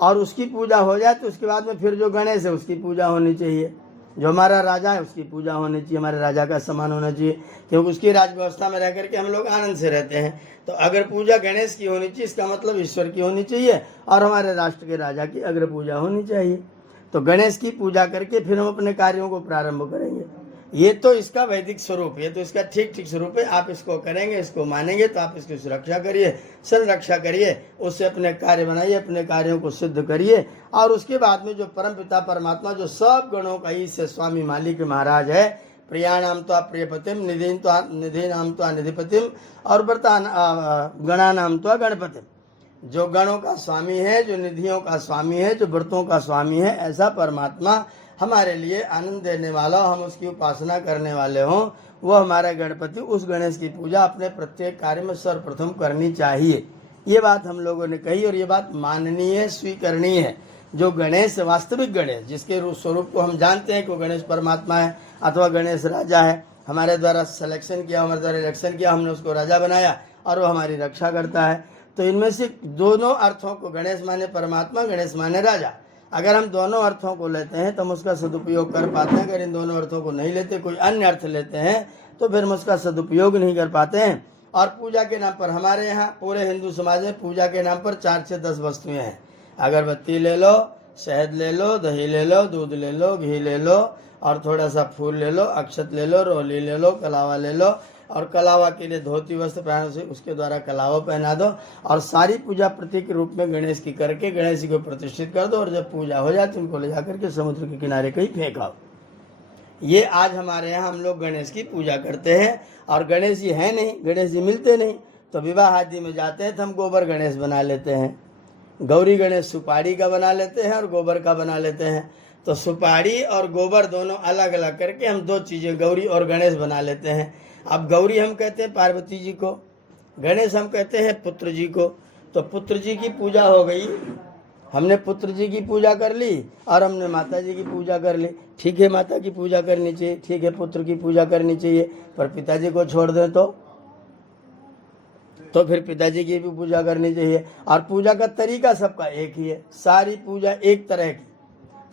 और उसकी पूजा हो जाए तो उसके बाद में फिर जो गणेश है उसकी पूजा होनी चाहिए। जो हमारा राजा है उसकी पूजा होनी चाहिए, हमारे राजा का सम्मान होना चाहिए, क्योंकि उसकी राज व्यवस्था में रह करके हम लोग आनंद से रहते हैं। तो अगर पूजा गणेश की होनी चाहिए, इसका मतलब ईश्वर की होनी चाहिए और हमारे राष्ट्र के राजा की अग्र पूजा होनी चाहिए। तो गणेश की पूजा करके फिर हम अपने कार्यों को प्रारंभ करेंगे। ये तो इसका वैदिक स्वरूप, ये तो इसका ठीक ठीक स्वरूप है। आप इसको करेंगे, इसको मानेंगे तो आप इसकी सुरक्षा करिए, संरक्षा करिए, उससे अपने कार्य बनाइए, अपने कार्यों को सिद्ध करिए। और उसके बाद में जो परम पिता परमात्मा जो सब गणों का ईश है, स्वामी मालिक महाराज है, प्रियाणाम तो प्रियपतिम, निधि नाम तो निधिपतिम, और गणानाम तो गणपतिम, जो गणों का स्वामी है, जो निधियों का स्वामी है, जो व्रतों का स्वामी है, ऐसा परमात्मा हमारे लिए आनंद देने वाला, हम उसकी उपासना करने वाले हों, वो हमारा गणपति, उस गणेश की पूजा अपने प्रत्येक कार्य में सर्वप्रथम करनी चाहिए। ये बात हम लोगों ने कही और ये बात माननीय, स्वीकरणीय है। जो गणेश, वास्तविक गणेश, जिसके रूप स्वरूप को हम जानते हैं कि वो गणेश परमात्मा है अथवा गणेश राजा है, हमारे द्वारा सिलेक्शन किया, हमारे द्वारा इलेक्शन किया, हमने उसको राजा बनाया और वो हमारी रक्षा करता है। तो इनमें से दोनों अर्थों को, गणेश माने परमात्मा, गणेश माने राजा, अगर हम दोनों अर्थों को लेते हैं तो हम उसका सदुपयोग कर पाते हैं। अगर इन दोनों अर्थों को नहीं लेते, कोई अन्य अर्थ लेते हैं, तो फिर हम उसका सदुपयोग नहीं कर पाते हैं। और पूजा के नाम पर हमारे यहाँ पूरे हिंदू समाज में पूजा के नाम पर 4 से 10 वस्तुएं हैं। अगरबत्ती ले लो, शहद ले लो, दही ले लो, दूध ले लो, घी ले लो, और थोड़ा सा फूल ले लो, अक्षत ले लो, रोली ले लो, कलावा ले लो, और कलावा के लिए धोती वस्त्र पहन से उसके द्वारा कलावा पहना दो, और सारी पूजा प्रतीक रूप में गणेश की करके गणेश जी को प्रतिष्ठित कर दो। और जब पूजा हो जाए तो उनको ले जाकर के समुद्र के किनारे कहीं फेंकाओ। ये आज हमारे यहाँ हम लोग गणेश की पूजा करते हैं। और गणेश जी है नहीं, गणेश जी मिलते नहीं, तो विवाह आदि में जाते हैं तो हम गोबर गणेश बना लेते हैं। गौरी गणेश सुपारी का बना लेते हैं और गोबर का बना लेते हैं। तो सुपारी और गोबर दोनों अलग अलग करके हम 2 चीज़ें गौरी और गणेश बना लेते हैं। अब गौरी हम कहते हैं पार्वती जी को, गणेश हम कहते हैं पुत्र जी को। तो पुत्र जी की पूजा हो गई, हमने पुत्र जी की पूजा कर ली और हमने माता जी की पूजा कर ली। ठीक है, माता की पूजा करनी चाहिए, ठीक है, पुत्र की पूजा करनी चाहिए, पर पिताजी को छोड़ दें तो फिर पिताजी की भी पूजा करनी चाहिए। और पूजा का तरीका सबका एक ही है, सारी पूजा एक तरह की,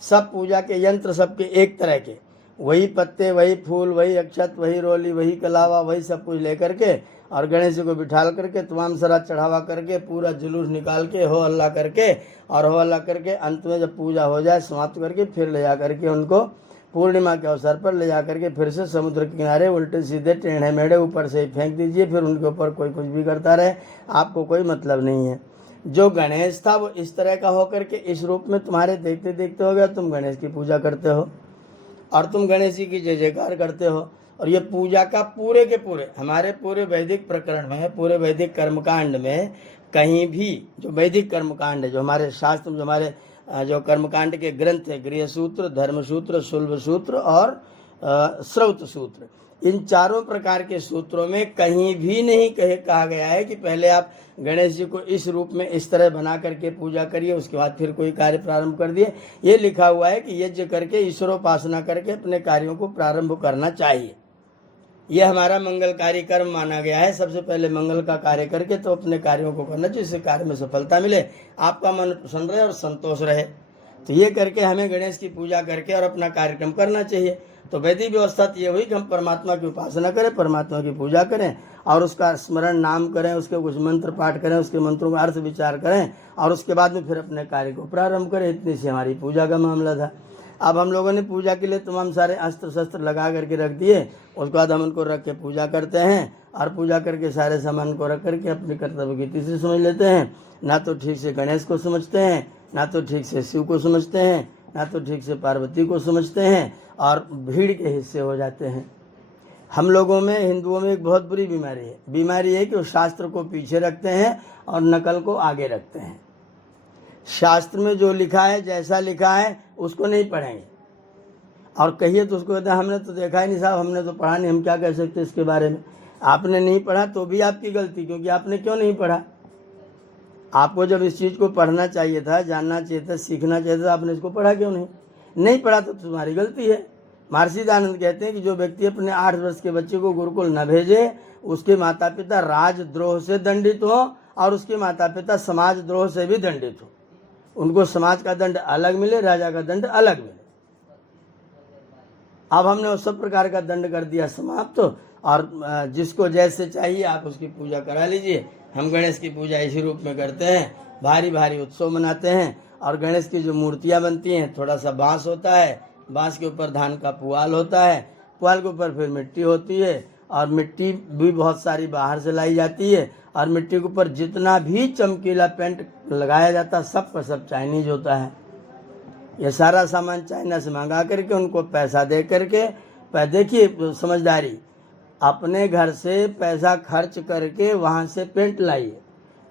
सब पूजा के यंत्र सबके एक तरह के, वही पत्ते, वही फूल, वही अक्षत, वही रोली, वही कलावा, वही सब कुछ लेकर के और गणेश जी को बिठाल करके तमाम सारा चढ़ावा करके पूरा जुलूस निकाल के हो अल्लाह करके और हो अल्लाह करके अंत में जब पूजा हो जाए समाप्त करके फिर ले जा करके उनको पूर्णिमा के अवसर पर ले जा करके फिर से समुद्र के किनारे उल्टे सीधे टेढ़े मेढ़े ऊपर से ही फेंक दीजिए। फिर उनके ऊपर कोई कुछ भी करता रहे, आपको कोई मतलब नहीं है। जो गणेश था वो इस तरह का होकर के इस रूप में तुम्हारे देखते देखते हो गया, तुम गणेश की पूजा करते हो और तुम गणेश जी की जय जयकार करते हो। और ये पूजा का पूरे के पूरे हमारे पूरे वैदिक प्रकरण में, पूरे वैदिक कर्मकांड में कहीं भी जो वैदिक कर्मकांड है, जो हमारे शास्त्र, जो हमारे जो कर्मकांड के ग्रंथ है, गृह सूत्र, धर्म सूत्र, शुल्भ सूत्र और श्रौत सूत्र, इन चारों प्रकार के सूत्रों में कहीं भी नहीं कहा गया है कि पहले आप गणेश जी को इस रूप में इस तरह बना करके पूजा करिए, उसके बाद फिर कोई कार्य प्रारंभ कर दिए। ये लिखा हुआ है कि यज्ञ करके ईश्वरोपासना करके अपने कार्यों को प्रारंभ करना चाहिए। यह हमारा मंगलकारी कर्म माना गया है। सबसे पहले मंगल का कार्य करके तो अपने कार्यों को करना, जिससे कार्य में सफलता मिले, आपका मन प्रसन्न रहे और संतोष रहे। तो ये करके हमें गणेश की पूजा करके और अपना कार्यक्रम करना चाहिए। तो वैदिक व्यवस्था तो ये हुई कि हम परमात्मा की उपासना करें, परमात्मा की पूजा करें और उसका स्मरण नाम करें, उसके कुछ मंत्र पाठ करें, उसके मंत्रों का अर्थ विचार करें और उसके बाद में फिर अपने कार्य को प्रारंभ करें। इतनी सी हमारी पूजा का मामला था। अब हम लोगों ने पूजा के लिए तमाम सारे अस्त्र शस्त्र लगा करके रख दिए, उसके बाद हम उनको रख के पूजा करते हैं और पूजा करके सारे सामान को रख करके अपने कर्तव्य की तीसरी समझ लेते हैं। ना तो ठीक से गणेश को समझते हैं, ना तो ठीक से शिव को समझते हैं, ना तो ठीक से पार्वती को समझते हैं और भीड़ के हिस्से हो जाते हैं। हम लोगों में, हिंदुओं में एक बहुत बुरी बीमारी है कि वो शास्त्र को पीछे रखते हैं और नकल को आगे रखते हैं। शास्त्र में जो लिखा है, जैसा लिखा है, उसको नहीं पढ़ेंगे और कहिए तो उसको कहते हैं हमने तो देखा ही नहीं साहब, हमने तो पढ़ा नहीं, हम क्या कह सकते इसके बारे में। आपने नहीं पढ़ा तो भी आपकी गलती, क्योंकि आपने क्यों नहीं पढ़ा। आपको जब इस चीज़ को पढ़ना चाहिए था, जानना चाहिए था, सीखना चाहिए था, आपने इसको पढ़ा क्यों नहीं पढ़ा तो तुम्हारी गलती है। महर्षि दयानंद कहते हैं कि जो व्यक्ति अपने 8 वर्ष के बच्चे को गुरुकुल न भेजे, उसके माता पिता राजद्रोह से दंडित हो और उसके माता पिता समाजद्रोह से भी दंडित हो। उनको समाज का दंड अलग मिले, राजा का दंड अलग मिले। अब हमने उस सब प्रकार का दंड कर दिया समाप्त और जिसको जैसे चाहिए आप उसकी पूजा करा लीजिए। हम गणेश की पूजा इसी रूप में करते हैं, भारी भारी उत्सव मनाते हैं और गणेश की जो मूर्तियां बनती हैं, थोड़ा सा बांस होता है, बांस के ऊपर धान का पुआल होता है, पुआल के ऊपर फिर मिट्टी होती है, और मिट्टी भी बहुत सारी बाहर से लाई जाती है, और मिट्टी के ऊपर जितना भी चमकीला पेंट लगाया जाता है सब का सब चाइनीज होता है। ये सारा सामान चाइना से मंगा करके उनको पैसा दे करके, देखिए समझदारी, अपने घर से पैसा खर्च करके वहाँ से पेंट लाइए,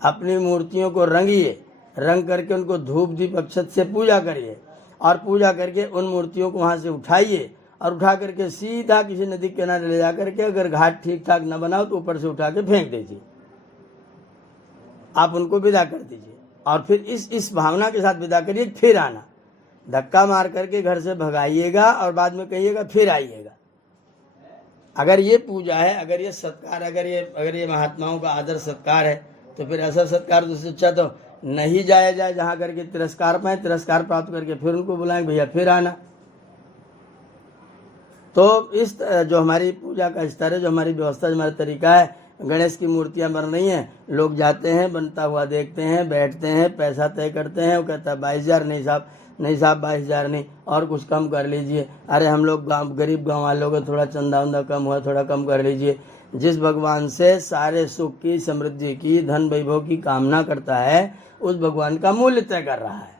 अपनी मूर्तियों को रंगिए, रंग करके उनको धूप दीप अक्षत से पूजा करिए, और पूजा करके उन मूर्तियों को वहाँ से उठाइए, और उठा करके सीधा किसी नदी के किनारे ले जा करके, अगर घाट ठीक ठाक न बनाओ तो ऊपर से उठा के फेंक दीजिए, आप उनको विदा कर दीजिए, और फिर इस भावना के साथ विदा करिए। फिर आना, धक्का मार करके घर से भगाइएगा और बाद में कहिएगा फिर आइएगा। अगर ये पूजा है, अगर ये सत्कार, अगर ये महात्माओं का आदर सत्कार है, तो फिर ऐसा सत्कार तो अच्छा तो नहीं जाया जाए जहाँ करके तिरस्कार पाए, तिरस्कार प्राप्त करके फिर उनको बुलाएं भैया फिर आना। तो इस जो हमारी पूजा का स्तर है, जो हमारी व्यवस्था, जो हमारा तरीका है, गणेश की मूर्तियां बन रही हैं, लोग जाते हैं, बनता हुआ देखते हैं, बैठते हैं, पैसा तय करते हैं, वो कहता है 22,000, नहीं साहब 22,000 नहीं, और कुछ कम कर लीजिए। अरे हम लोग गरीब गांव वालों को थोड़ा चंदा उंदा कम हुआ, थोड़ा कम कर लीजिए। जिस भगवान से सारे सुख की, समृद्धि की, धन वैभव की कामना करता है, उस भगवान का मूल्य तय कर रहा है।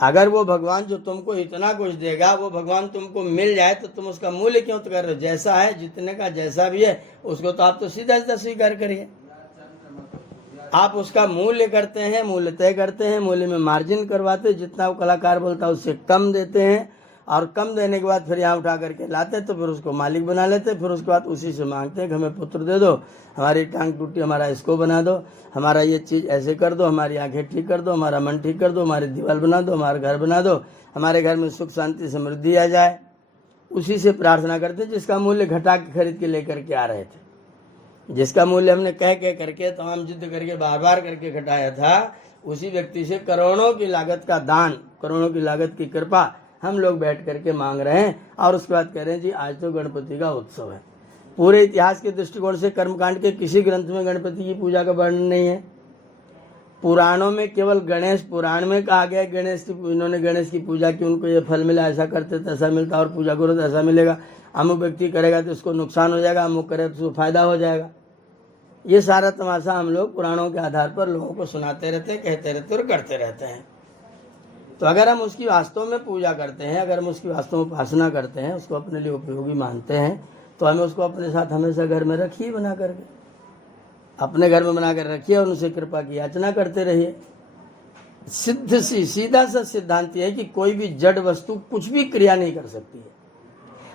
अगर वो भगवान जो तुमको इतना कुछ देगा, वो भगवान तुमको मिल जाए तो तुम उसका मूल्य क्यों कर रहे हो? जैसा है, जितने का जैसा भी है, उसको तो आप तो सीधा सीधा स्वीकार करिए। आप उसका मूल्य करते हैं, मूल्य तय करते हैं, मूल्य में मार्जिन करवाते, जितना वो कलाकार बोलता है उससे कम देते हैं, और कम देने के बाद फिर यहाँ उठा करके लाते, तो फिर उसको मालिक बना लेते, फिर उसके बाद उसी से मांगते हैं कि हमें पुत्र दे दो, हमारी टांग टूटी, हमारा इसको बना दो, हमारा ये चीज़ ऐसे कर दो, हमारी आंखें ठीक कर दो, हमारा मन ठीक कर दो, हमारी दीवार बना दो, हमारा घर बना दो, हमारे घर में सुख शांति समृद्धि आ जाए। उसी से प्रार्थना करते, जिसका मूल्य घटा के खरीद के लेकर के आ रहे थे, जिसका मूल्य हमने कह करके तमाम जिद करके बार बार करके घटाया था, उसी व्यक्ति से करोड़ों की लागत का दान, करोड़ों की लागत की कृपा हम लोग बैठ करके मांग रहे हैं। और उसके बाद कह रहे हैं जी आज तो गणपति का उत्सव है। पूरे इतिहास के दृष्टिकोण से कर्मकांड के किसी ग्रंथ में गणपति की पूजा का वर्णन नहीं है। पुराणों में केवल गणेश पुराण में कहा गया इन्होंने गणेश की पूजा की, उनको ये फल मिला, ऐसा करते तो ऐसा मिलता, और पूजा करो तो ऐसा मिलेगा, अमुक व्यक्ति करेगा तो उसको नुकसान हो जाएगा, अमुक करे तो उसको फायदा हो जाएगा। ये सारा तमाशा हम लोग पुराणों के आधार पर लोगों को सुनाते रहते हैं, कहते रहते हैं और करते रहते हैं। तो अगर हम उसकी वास्तव में पूजा करते हैं, अगर हम उसकी वास्तव में उपासना करते हैं, उसको अपने लिए उपयोगी मानते हैं, तो हमें उसको अपने साथ हमेशा घर में रखिए, बना करके अपने घर में बना कर रखिए, और उनसे कृपा की याचना करते रहिए। सीधा सा सिद्धांत है कि कोई भी जड़ वस्तु कुछ भी क्रिया नहीं कर सकती है,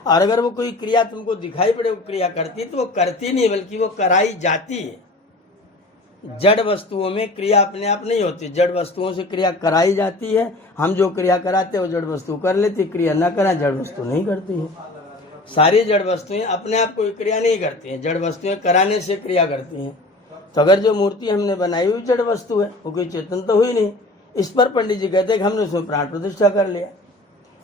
और अगर वो कोई क्रिया तुमको दिखाई पड़े वो क्रिया करती, तो वो करती नहीं बल्कि वो कराई जाती है। जड़ वस्तुओं में क्रिया अपने आप नहीं होती, जड़ वस्तुओं से क्रिया कराई जाती है। हम जो क्रिया कराते हैं वो जड़ वस्तु कर लेती, क्रिया न करा जड़ वस्तु नहीं करती है। सारी जड़ वस्तुएं अपने आप कोई क्रिया नहीं करती हैं, जड़ वस्तुएं कराने से क्रिया करती हैं। तो अगर जो मूर्ति हमने बनाई हुई जड़ वस्तु है, वो कोई चेतन तो हुई नहीं। इस पर पंडित जी कहते हैं कि हमने उसमें प्राण प्रतिष्ठा कर लिया।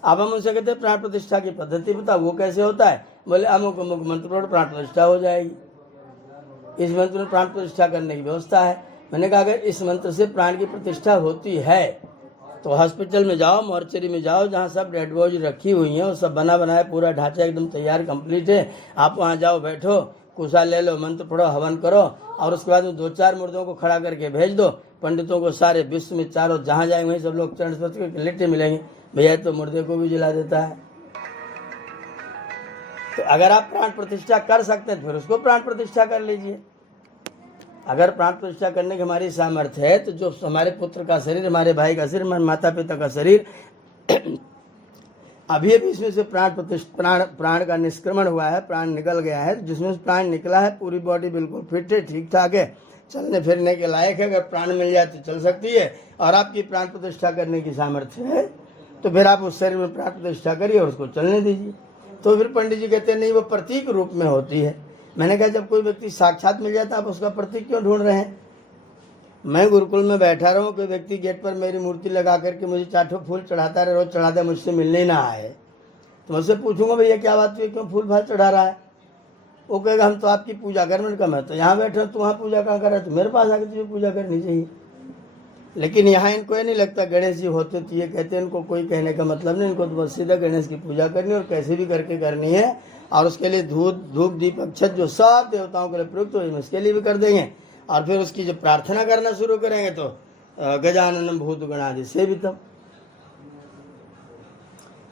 अब हम उनसे कहते हैं प्राण प्रतिष्ठा की पद्धति बता, वो कैसे होता है? बोले अमुक अमुक मंत्र पर प्राण प्रतिष्ठा हो जाएगी, इस मंत्र में प्राण प्रतिष्ठा करने की व्यवस्था है। मैंने कहा अगर इस मंत्र से प्राण की प्रतिष्ठा होती है तो हॉस्पिटल में जाओ, मॉर्चरी में जाओ, जहाँ सब डेड बॉडी रखी हुई हैं, वो सब बना बनाया पूरा ढांचा एकदम तैयार कंप्लीट है। आप वहाँ जाओ, बैठो, कुशा ले लो, मंत्र पढ़ो, हवन करो, और उसके बाद में 2-4 मुर्दों को खड़ा करके भेज दो। पंडितों को सारे विश्व में चारों जहाँ जाएंगे वहीं सब लोग चरण स्पर्श करके लेटे मिलेंगे। भैया तो मुर्दे को भी जला देता है। तो अगर आप प्राण प्रतिष्ठा कर सकते हैं फिर उसको प्राण प्रतिष्ठा कर लीजिए। अगर प्राण प्रतिष्ठा करने की हमारी सामर्थ्य है तो जो हमारे पुत्र का शरीर, हमारे भाई का शरीर, हमारे माता पिता का शरीर, अभी इसमें से प्राण का निष्क्रमण हुआ है, प्राण निकल गया है, जिसमें से प्राण निकला है पूरी बॉडी बिल्कुल फिट है, ठीक ठाक है, चलने फिरने के लायक है। अगर प्राण मिल जाए तो चल सकती है, और आपकी प्राण प्रतिष्ठा करने की सामर्थ्य है तो फिर आप उस शरीर में प्राण प्रतिष्ठा करिए और उसको चलने दीजिए। तो फिर पंडित जी कहते हैं नहीं, वो प्रतीक रूप में होती है। मैंने कहा जब कोई व्यक्ति साक्षात मिल जाता है आप उसका प्रतीक क्यों ढूंढ रहे हैं? मैं गुरुकुल में बैठा रहूं, कोई व्यक्ति गेट पर मेरी मूर्ति लगा करके मुझे 4 फूल चढ़ाता रहे, रोज चढ़ाता, मुझसे मिलने ना आए, तो मुझसे पूछूंगा भैया क्या बात हुई, क्यों फूल फाल चढ़ा रहा है? वो कहेगा हम तो आपकी पूजा कर। मैंने कहा मैं तो यहाँ बैठा हूँ, तू वहाँ पूजा कहाँ कर रहा है? तो मेरे पास आकर तुझे पूजा करनी चाहिए। लेकिन यहाँ इनको ये नहीं लगता गणेश जी होते तो ये कहते हैं, इनको कोई कहने का मतलब नहीं, इनको तो बस सीधा गणेश की पूजा करनी और कैसे भी करके करनी है, और उसके लिए धूप दीप अक्षत जो सब देवताओं के लिए प्रयुक्त हो इसके लिए भी कर देंगे। और फिर उसकी जब प्रार्थना करना शुरू करेंगे तो गजाननम भूत गणादि सेवितम,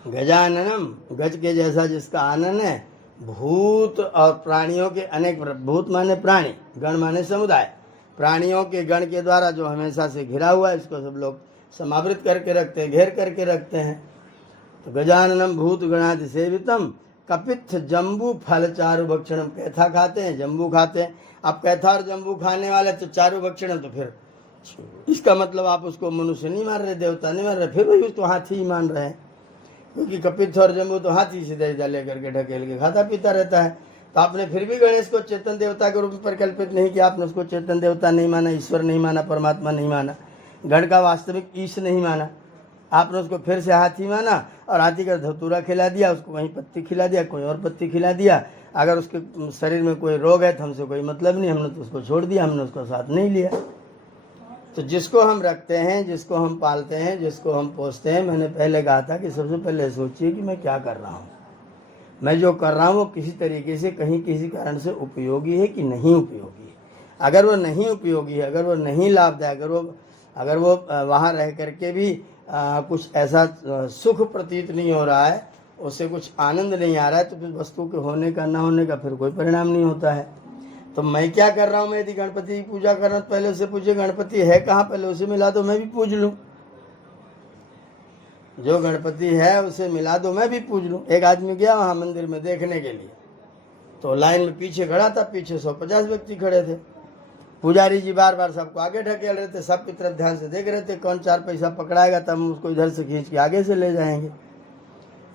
गजाननम गज के जैसा जिसका आनन है, भूत और प्राणियों के अनेक, भूत माने प्राणी, गण माने समुदाय, प्राणियों के गण के द्वारा जो हमेशा से घिरा हुआ है, इसको सब लोग समावृत करके रखते हैं, घेर करके रखते हैं। तो गजाननम भूत गणादि सेवितम कपित्थ जम्बू फल चारु भक्षणम, कैथा खाते हैं, जम्बू खाते हैं। आप कैथा और जम्बू खाने वाले तो चारु भक्षणम, तो फिर इसका मतलब आप उसको मनुष्य नहीं मान रहे, देवता नहीं मान रहे, फिर वही उसको हाथी ही मान रहे हैं, क्योंकि कपित्थ और जम्बू तो हाथी सीधे लेकर के ढकेल के खाता पीता रहता है। तो आपने फिर भी गणेश को चेतन देवता के रूप में परिकल्पित नहीं किया, आपने उसको चेतन देवता नहीं माना, ईश्वर नहीं माना, परमात्मा नहीं माना, गण का वास्तविक ईश नहीं माना, आपने उसको फिर से हाथी माना और हाथी का धतूरा खिला दिया, उसको वहीं पत्ती खिला दिया, कोई और पत्ती खिला दिया। अगर उसके शरीर में कोई रोग है तो हमसे कोई मतलब नहीं, हमने तो उसको छोड़ दिया, हमने उसको साथ नहीं लिया। तो जिसको हम रखते हैं, जिसको हम पालते हैं, जिसको हम पोसते हैं, मैंने पहले कहा था कि सबसे पहले सोचिए कि मैं क्या कर रहा हूँ, मैं जो कर रहा हूँ वो किसी तरीके से कहीं किसी कारण से उपयोगी है कि नहीं उपयोगी है। अगर वो नहीं उपयोगी है, अगर वो नहीं लाभदायक, अगर वो वहाँ रह करके भी कुछ ऐसा सुख प्रतीत नहीं हो रहा है, उससे कुछ आनंद नहीं आ रहा है, तो फिर वस्तु के होने का ना होने का फिर कोई परिणाम नहीं होता है। तो मैं क्या कर रहा हूँ, मैं यदि गणपति की पूजा कर रहा हूँ, पहले उससे पूछे गणपति है कहाँ, पहले उसे मिला दो मैं भी पूज लूँ, जो गणपति है उसे मिला दो मैं भी पूज लूँ। एक आदमी गया वहाँ मंदिर में देखने के लिए, तो लाइन में पीछे खड़ा था, पीछे 150 व्यक्ति खड़े थे, पुजारी जी बार बार सबको आगे ढकेल रहे थे, सब की तरफ ध्यान से देख रहे थे, कौन 4 पैसा पकड़ाएगा तब हम उसको इधर से खींच के आगे से ले जाएंगे।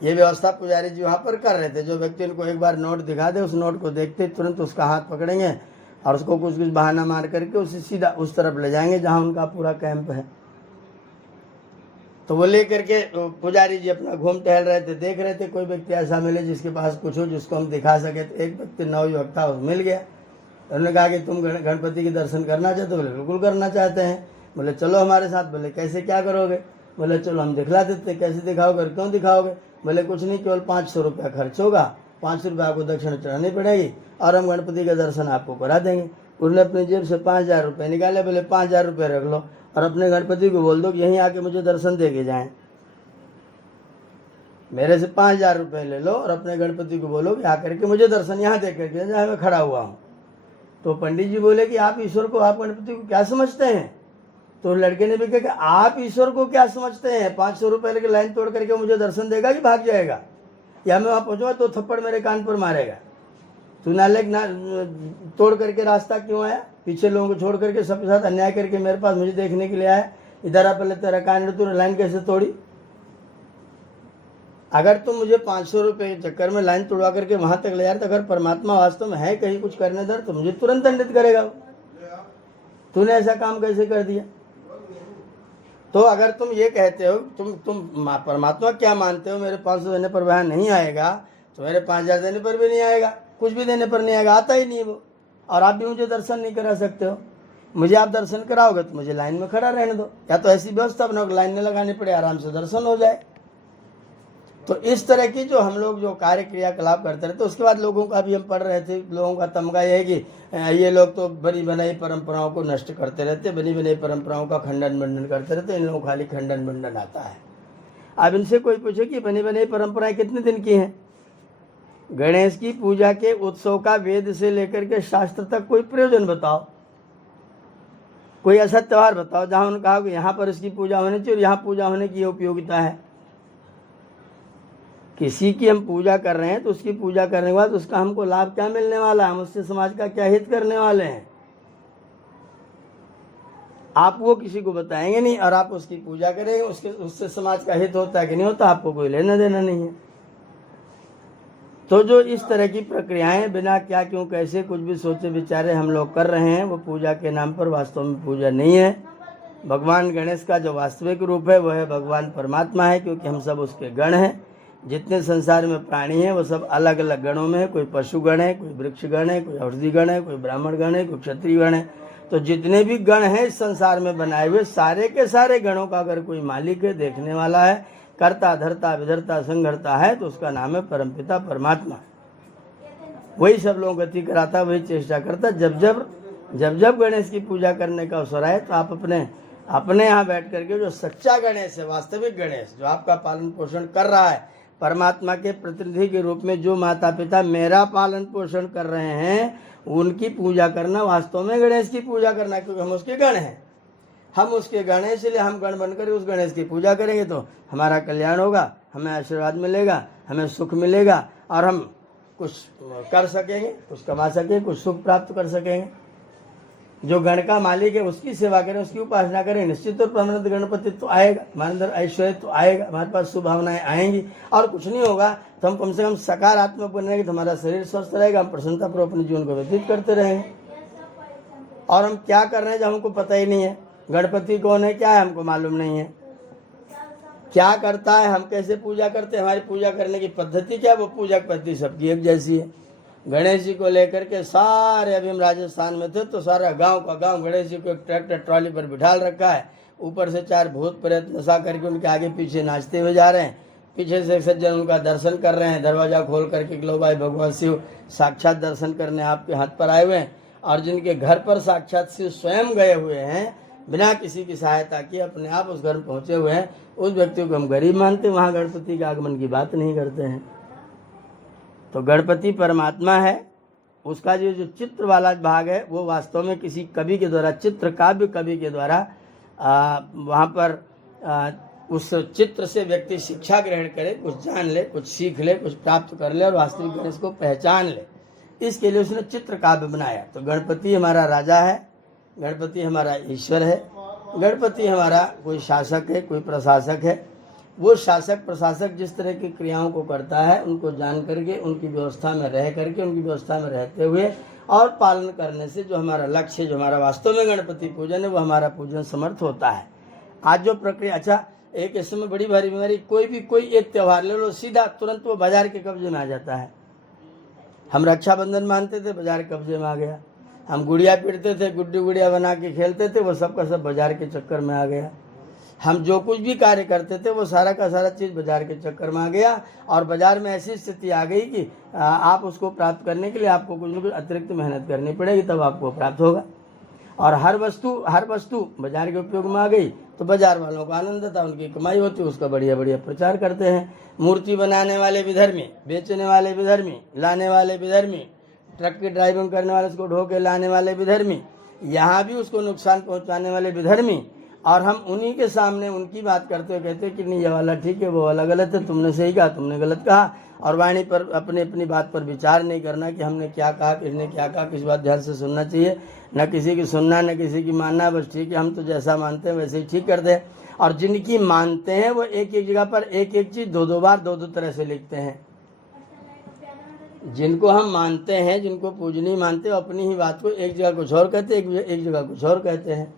ये व्यवस्था पुजारी जी वहाँ पर कर रहे थे। जो व्यक्ति उनको एक बार नोट दिखा दे, उस नोट को देखते तुरंत उसका हाथ पकड़ेंगे और उसको कुछ बहाना मार करके उसे सीधा उस तरफ ले जाएंगे जहाँ उनका पूरा कैंप है। तो वो ले करके पुजारी जी अपना घूम टहल रहे थे, देख रहे थे कोई व्यक्ति ऐसा मिले जिसके पास कुछ हो, जिसको हम दिखा सके। तो एक व्यक्ति नवयुवक था, मिल गया। उन्होंने कहा कि तुम गणपति के दर्शन करना चाहते हो? बोले बिल्कुल करना चाहते हैं। बोले चलो हमारे साथ। बोले कैसे क्या करोगे? बोले चलो हम दिखला देते। कैसे दिखाओगे? क्यों दिखाओगे? बोले कुछ नहीं, केवल 500 रुपया खर्च होगा, 500 रुपये आपको दक्षिण चढ़ानी पड़ेगी और हम गणपति का दर्शन आपको करा देंगे। उन्होंने अपनी जेब से 5000 रुपये निकाले। बोले 5000 रुपये रख लो और अपने गणपति को बोल दो कि यहीं आके मुझे दर्शन दे के जाएं। मेरे से 5000 रुपये ले लो और अपने गणपति को बोलो कि आकर के मुझे दर्शन यहाँ दे करके जहाँ मैं खड़ा हुआ हूँ। तो पंडित जी बोले कि आप ईश्वर को, आप गणपति को क्या समझते हैं? तो लड़के ने भी कहा कि आप ईश्वर को क्या समझते हैं? 500 रुपये लेके लाइन तोड़ करके मुझे दर्शन देगा कि भाग जाएगा, या मैं वहाँ पहुँचूंगा तो थप्पड़ मेरे कान पर मारेगा। तू नालेक ना तोड़ करके रास्ता क्यों आया? पीछे लोगों को छोड़ करके सबके साथ अन्याय करके मेरे पास मुझे देखने के लिए आया। इधर आ, पहले तेरा कान, तूने लाइन कैसे तोड़ी? अगर तुम मुझे 500 रुपये के चक्कर में लाइन तोड़वा करके वहां तक ले जा रहे, तो अगर परमात्मा वास्तव में है कहीं कुछ करने दर, तो मुझे तुरंत दंडित करेगा। तूने ऐसा काम कैसे कर दिया? तो अगर तुम ये कहते हो, तुम परमात्मा क्या मानते हो, मेरे 500 देने पर वहां नहीं आएगा तो मेरे 5000 देने पर भी नहीं आएगा, कुछ भी देने पर नहीं आएगा, आता ही नहीं वो। और आप भी मुझे दर्शन नहीं करा सकते हो। मुझे आप दर्शन कराओगे तो मुझे लाइन में खड़ा रहने दो, या तो ऐसी व्यवस्था बनाओ लाइन में लगानी पड़े, आराम से दर्शन हो जाए। तो इस तरह की जो हम लोग जो कार्य क्रियाकलाप करते रहते, तो उसके बाद लोगों का भी हम पढ़ रहे थे, लोगों का तमगा ये है कि ये लोग तो बनी बनाई परंपराओं को नष्ट करते रहते, बनी बनाई परंपराओं का खंडन मंडन करते रहते, इन लोगों को खाली खंडन मंडन आता है। अब इनसे कोई पूछे कि बनी बनाई परंपराएं कितने दिन की हैं? गणेश की पूजा के उत्सव का वेद से लेकर के शास्त्र तक कोई प्रयोजन बताओ, कोई ऐसा त्यौहार बताओ जहां उन्होंने कहा कि यहाँ पर इसकी पूजा होनी चाहिए और यहाँ पूजा होने की उपयोगिता है। किसी की हम पूजा कर रहे हैं तो उसकी पूजा करने के बाद उसका हमको लाभ क्या मिलने वाला है, हम उससे समाज का क्या हित करने वाले हैं, आप वो किसी को बताएंगे नहीं और आप उसकी पूजा करेंगे। उससे समाज का हित होता है कि नहीं होता, आपको कोई लेना देना नहीं है। तो जो इस तरह की प्रक्रियाएं बिना क्या क्यों कैसे कुछ भी सोचे विचारे हम लोग कर रहे हैं, वो पूजा के नाम पर वास्तव में पूजा नहीं है। भगवान गणेश का जो वास्तविक रूप है वह है भगवान परमात्मा है, क्योंकि हम सब उसके गण हैं। जितने संसार में प्राणी हैं वो सब अलग अलग गणों में है। कोई पशु गण है, कोई वृक्ष गण है, कोई औषधि गण है, कोई ब्राह्मण गण है, कोई क्षत्रिय गण है। तो जितने भी गण हैं इस संसार में बनाए हुए, सारे के सारे गणों का अगर कोई मालिक है, देखने वाला है, कर्ता धर्ता विधर्ता संघर्ता है, तो उसका नाम है परमपिता परमात्मा। वही सब लोग गति कराता, वही चेष्टा करता। जब जब गणेश की पूजा करने का अवसर आए तो आप अपने यहाँ बैठ करके जो सच्चा गणेश है, वास्तविक गणेश जो आपका पालन पोषण कर रहा है, परमात्मा के प्रतिनिधि के रूप में जो माता पिता मेरा पालन पोषण कर रहे हैं, उनकी पूजा करना, वास्तव में गणेश की पूजा करना, क्योंकि हम उसके गण हैं। हम उसके गण हैं, इसलिए हम गण बनकर उस गणेश की पूजा करेंगे तो हमारा कल्याण होगा, हमें आशीर्वाद मिलेगा, हमें सुख मिलेगा और हम कुछ कर सकेंगे, कुछ कमा सकेंगे, कुछ सुख प्राप्त कर सकेंगे। जो गण का मालिक है उसकी सेवा करें, उसकी उपासना करें, निश्चित तौर पर हमारे गणपति तो आएगा, हमारे अंदर ऐश्वर्य तो आएगा, हमारे पास शुभ भावनाएं आएंगी। और कुछ नहीं होगा तो हम कम से कम सकारात्मक बनेंगे, तो हमारा शरीर स्वस्थ रहेगा, हम प्रसन्नतापूर्वक अपने जीवन को व्यतीत करते रहेंगे। और हम क्या कर रहे हैं जो हमको पता ही नहीं है, गणपति कौन है, क्या है, हमको मालूम नहीं है, क्या करता है, हम कैसे पूजा करते हैं, हमारी पूजा करने की पद्धति क्या, वो पूजा पद्धति सबकी एक जैसी है। गणेश जी को लेकर के सारे, अभी हम राजस्थान में थे तो सारा गांव का गांव गणेश जी को एक ट्रैक्टर ट्रॉली पर बिठाल रखा है, ऊपर से 4 भूत प्रेत नशा करके उनके आगे पीछे नाचते हुए जा रहे हैं, पीछे से सज्जन उनका दर्शन कर रहे हैं, दरवाजा खोल करके लो भाई भगवान शिव साक्षात दर्शन करने आपके हाथ पर आए हुए हैं। और जिनके घर पर साक्षात शिव स्वयं गए हुए हैं, बिना किसी की सहायता किए अपने आप उस घर पहुंचे हुए हैं, उस व्यक्ति को हम गरीब मानते, वहाँ गणपति के आगमन की बात नहीं करते हैं। तो गणपति परमात्मा है, उसका जो चित्र वाला भाग है वो वास्तव में किसी कवि के द्वारा, चित्र काव्य कवि के द्वारा वहाँ पर उस चित्र से व्यक्ति शिक्षा ग्रहण करे, कुछ जान ले, कुछ सीख ले, कुछ प्राप्त कर ले और वास्तविक गणेश को पहचान ले, इसके लिए उसने चित्र काव्य बनाया। तो गणपति हमारा राजा है, गणपति हमारा ईश्वर है, गणपति हमारा कोई शासक है, कोई प्रशासक है। वो शासक प्रशासक जिस तरह की क्रियाओं को करता है, उनको जान करके, उनकी व्यवस्था में रह करके, उनकी व्यवस्था में रहते हुए और पालन करने से जो हमारा लक्ष्य, जो हमारा वास्तव में गणपति पूजन है, वो हमारा पूजन समर्थ होता है। आज जो प्रक्रिया, अच्छा एक इस समय बड़ी भारी बीमारी, कोई एक त्यौहार ले लो, सीधा तुरंत वो बाजार के कब्जे में आ जाता है। हम रक्षाबंधन मानते थे, बाजार के कब्जे में आ गया। हम गुड़िया पीटते थे, गुड्डी गुड़िया बना के खेलते थे, वो सब का सब बाजार के चक्कर में आ गया। हम जो कुछ भी कार्य करते थे वो सारा का सारा चीज़ बाजार के चक्कर में आ गया। और बाजार में ऐसी स्थिति आ गई कि आप उसको प्राप्त करने के लिए आपको कुछ न कुछ अतिरिक्त मेहनत करनी पड़ेगी, तब आपको प्राप्त होगा। और हर वस्तु बाजार के उपयोग में आ गई तो बाजार वालों को आनंद था, उनकी कमाई होती, उसका बढ़िया बढ़िया प्रचार करते हैं। मूर्ति बनाने वाले विधर्मी, बेचने वाले विधर्मी, लाने वाले विधर्मी, ट्रक की ड्राइविंग करने वाले, उसको ढो के लाने वाले विधर्मी, यहाँ भी उसको नुकसान पहुँचाने वाले विधर्मी। और हम उन्हीं के सामने उनकी बात करते हुए कहते हैं कि नहीं ये वाला ठीक है, वो वाला गलत है, तुमने सही कहा, तुमने गलत कहा। और वाणी पर अपनी बात पर विचार नहीं करना कि हमने क्या कहा, किसने क्या कहा, किस बात ध्यान से सुनना चाहिए, न किसी की सुनना, न किसी की मानना, बस ठीक है हम तो जैसा मानते हैं वैसे ही ठीक करते हैं। और जिनकी मानते हैं वो एक जगह पर एक चीज़ दो बार दो तरह से लिखते हैं। जिनको हम मानते हैं, जिनको पूजनीय मानते हैं, अपनी ही बात को एक जगह कुछ और कहते हैं, एक जगह कुछ और कहते हैं।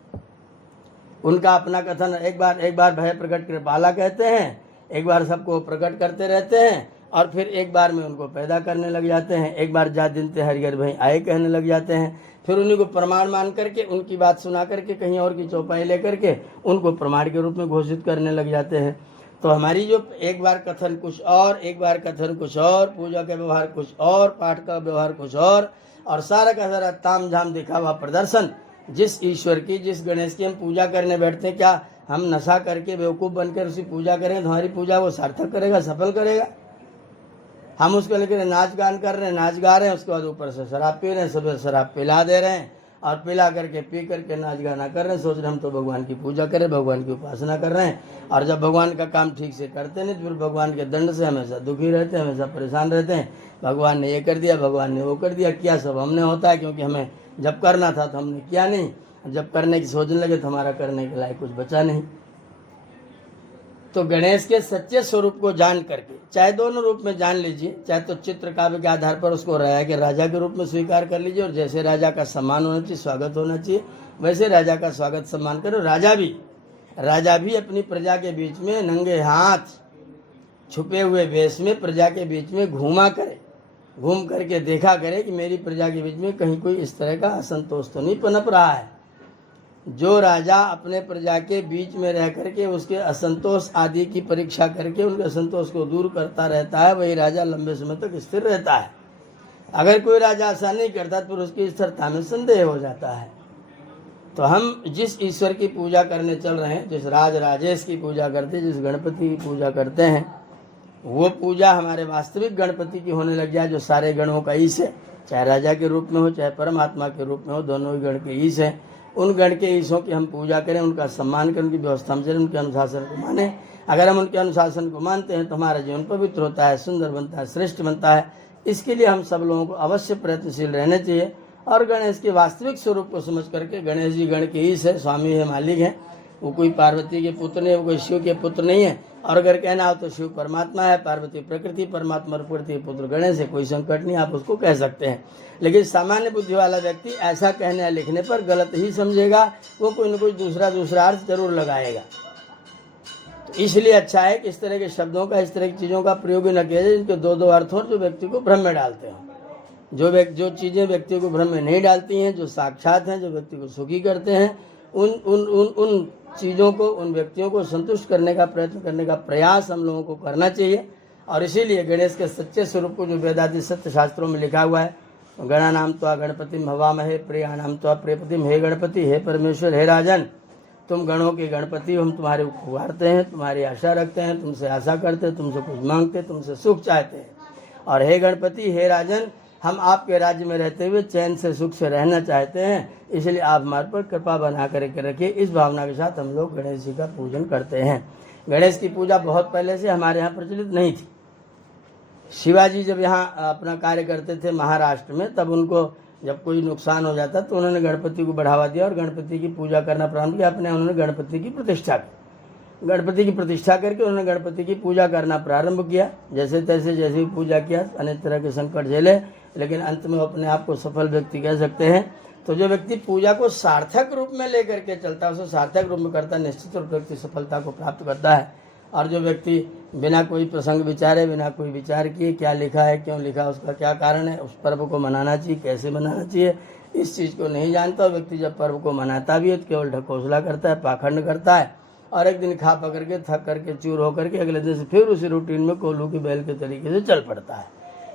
उनका अपना कथन एक बार भय प्रकट कृपाला कहते हैं, एक बार सबको प्रकट करते रहते हैं, और फिर एक बार में उनको पैदा करने लग जाते हैं। एक बार जा दिन ते हरिहर भाई आए कहने लग जाते हैं, फिर उन्हीं को प्रमाण मान करके, उनकी बात सुना करके कहीं और की चौपाई लेकर के उनको प्रमाण के रूप में घोषित करने लग जाते हैं। तो हमारी जो एक बार कथन कुछ और, एक बार कथन कुछ और, पूजा का व्यवहार कुछ और, पाठ का व्यवहार कुछ और सारा का सारा ताम झाम दिखावा प्रदर्शन जिस ईश्वर की, जिस गणेश की हम पूजा करने बैठते हैं, क्या हम नशा करके बेवकूफ़ बनकर उसकी पूजा करेंगे तो हमारी पूजा वो सार्थक करेगा, सफल करेगा? हम उसको लेकर नाच गान कर रहे हैं, नाच गा रहे हैं, उसके बाद ऊपर से शराब पी रहे हैं, सुबह शराब पिला दे रहे हैं और पिला करके पी करके नाच गाना कर रहे हैं, सोच रहे हम तो भगवान की पूजा करें, भगवान की उपासना कर रहे हैं। और जब भगवान का काम ठीक से करते नहीं तो फिर भगवान के दंड से हमेशा दुखी रहते हैं, हमेशा परेशान रहते हैं। भगवान ने ये कर दिया, भगवान ने वो कर दिया, क्या सब हमने होता है, क्योंकि हमें जब करना था तो हमने किया नहीं, जब करने की सोचने लगे तो हमारा करने के लायक कुछ बचा नहीं। तो गणेश के सच्चे स्वरूप को जान करके, चाहे दोनों रूप में जान लीजिए, चाहे तो चित्र काव्य के आधार पर उसको राजा के रूप में स्वीकार कर लीजिए, और जैसे राजा का सम्मान होना चाहिए, स्वागत होना चाहिए, वैसे राजा का स्वागत सम्मान करो। राजा भी अपनी प्रजा के बीच में नंगे हाथ छुपे हुए वेश में प्रजा के बीच में घूम करके देखा करे कि मेरी प्रजा के बीच में कहीं कोई इस तरह का असंतोष तो नहीं पनप रहा है, जो राजा अपने प्रजा के बीच में रह करके उसके असंतोष आदि की परीक्षा करके उनके असंतोष को दूर करता रहता है, वही राजा लंबे समय तक स्थिर रहता है। अगर कोई राजा ऐसा नहीं करता तो उसकी स्थिरता में संदेह हो जाता है। तो हम जिस ईश्वर की पूजा करने चल रहे हैं, जिस राज राजेश की पूजा करते हैं, जिस गणपति की पूजा करते हैं, वो पूजा हमारे वास्तविक गणपति की होने लग जाए, जो सारे गणों का ईश है, चाहे राजा के रूप में हो चाहे परमात्मा के रूप में हो, दोनों ही गण के ईश हैं। उन गण के ईशों की हम पूजा करें, उनका सम्मान करें, उनकी व्यवस्था में चलें, उनके अनुशासन को माने। अगर हम उनके अनुशासन को मानते हैं तो हमारा जीवन पवित्र होता है, सुंदर बनता है, श्रेष्ठ बनता है। इसके लिए हम सब लोगों को अवश्य प्रयत्नशील रहने चाहिए और गणेश के वास्तविक स्वरूप को समझ करके, गणेश जी गण के ईश है, स्वामी है, मालिक है। वो कोई पार्वती के पुत्र नहीं है, वो कोई शिव के पुत्र नहीं है। और अगर कहना हो तो शिव परमात्मा है, पार्वती प्रकृति, परमात्मा प्रकृति पुत्र गणेश है, कोई संकट नहीं, आप उसको कह सकते हैं। लेकिन सामान्य बुद्धि वाला व्यक्ति ऐसा कहने या लिखने पर गलत ही समझेगा, वो कोई न कोई दूसरा अर्थ जरूर लगाएगा। तो इसलिए अच्छा है कि इस तरह के शब्दों का, इस तरह की चीज़ों का प्रयोग न किया जाए जिनके दो अर्थ हो, जो व्यक्ति को भ्रम में डालते हों। जो चीज़ें व्यक्ति को भ्रम में नहीं डालती हैं, जो साक्षात हैं, जो व्यक्ति को सुखी करते हैं, उन चीज़ों को, उन व्यक्तियों को संतुष्ट करने का प्रयत्न करने का प्रयास हम लोगों को करना चाहिए। और इसीलिए गणेश के सच्चे स्वरूप को जो वेदादि सत्य शास्त्रों में लिखा हुआ है, गणा नाम तो गणपतिम हवामहे प्रिया नाम तो प्रियपतिम, हे गणपति, हे परमेश्वर, हे राजन, तुम गणों के गणपति, हम तुम्हारे पुकारते हैं, तुम्हारी आशा रखते हैं, तुमसे आशा करते हैं, तुमसे कुछ मांगते हैं, तुमसे सुख चाहते हैं। और हे गणपति, हे राजन, हम आपके राज्य में रहते हुए चैन से सुख से रहना चाहते हैं, इसलिए आप हमारे पर कृपा बना करके रखिए। इस भावना के साथ हम लोग गणेश जी का पूजन करते हैं। गणेश की पूजा बहुत पहले से हमारे यहाँ प्रचलित नहीं थी। शिवाजी जब यहाँ अपना कार्य करते थे महाराष्ट्र में, तब उनको जब कोई नुकसान हो जाता तो उन्होंने गणपति को बढ़ावा दिया और गणपति की पूजा करना प्रारंभ किया। उन्होंने गणपति की प्रतिष्ठा की, गणपति की प्रतिष्ठा करके उन्होंने गणपति की पूजा करना प्रारंभ किया। जैसे तैसे जैसे भी पूजा किया, अनेक तरह के संकट झेले, लेकिन अंत में अपने आप को सफल व्यक्ति कह सकते हैं। तो जो व्यक्ति पूजा को सार्थक रूप में लेकर के चलता है, उसे सार्थक रूप में करता है, निश्चित रूप व्यक्ति सफलता को प्राप्त करता है। और जो व्यक्ति बिना कोई प्रसंग विचारे, बिना कोई विचार किए, क्या लिखा है, क्यों लिखा, उसका क्या कारण है, उस पर्व को मनाना चाहिए, कैसे मनाना चाहिए, इस चीज़ को नहीं जानता व्यक्ति जब पर्व को मनाता भी है तो केवल ढकोसला करता है, पाखंड करता है, और एक दिन खा पकड़ के थक करके चूर होकर के अगले दिन से फिर उसी रूटीन में कोल्हू की बैल के तरीके से चल पड़ता है।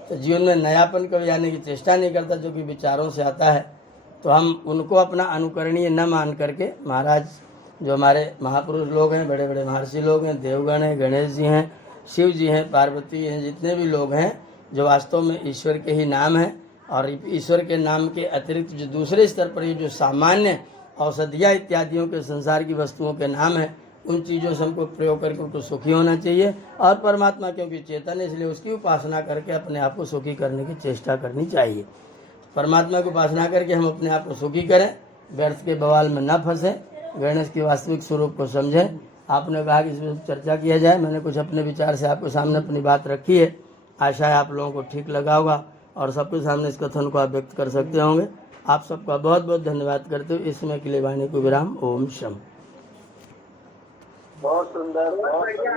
तो जीवन में नयापन कभी आने की चेष्टा नहीं करता, जो कि विचारों से आता है। तो हम उनको अपना अनुकरणीय न मान करके, महाराज जो हमारे महापुरुष लोग हैं, बड़े बड़े महर्षि लोग हैं, देवगण हैं, गणेश जी हैं, शिव जी हैं, पार्वती हैं, जितने भी लोग हैं जो वास्तव में ईश्वर के ही नाम हैं, और ईश्वर के नाम के अतिरिक्त जो दूसरे स्तर पर ये जो सामान्य औषधियाँ इत्यादियों के संसार की वस्तुओं के नाम हैं, उन चीज़ों से हमको प्रयोग करके उनको सुखी होना चाहिए। और परमात्मा क्योंकि चेतन है, इसलिए उसकी उपासना करके अपने आप को सुखी करने की चेष्टा करनी चाहिए। परमात्मा की उपासना करके हम अपने आप को सुखी करें, व्यर्थ के बवाल में न फंसें, गणेश के वास्तविक स्वरूप को समझें। आपने कहा कि इसमें चर्चा किया जाए, मैंने कुछ अपने विचार से आपके सामने अपनी बात रखी है। आशा है आप लोगों को ठीक लगा होगा और सबके सामने इस कथन को आप व्यक्त कर सकते होंगे। आप सबका बहुत बहुत धन्यवाद करते हुए इस समय के लिए वाणी को विराम। ओम शम। बहुत सुंदर, बहुत बढ़िया,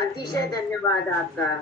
अतिशय धन्यवाद आपका।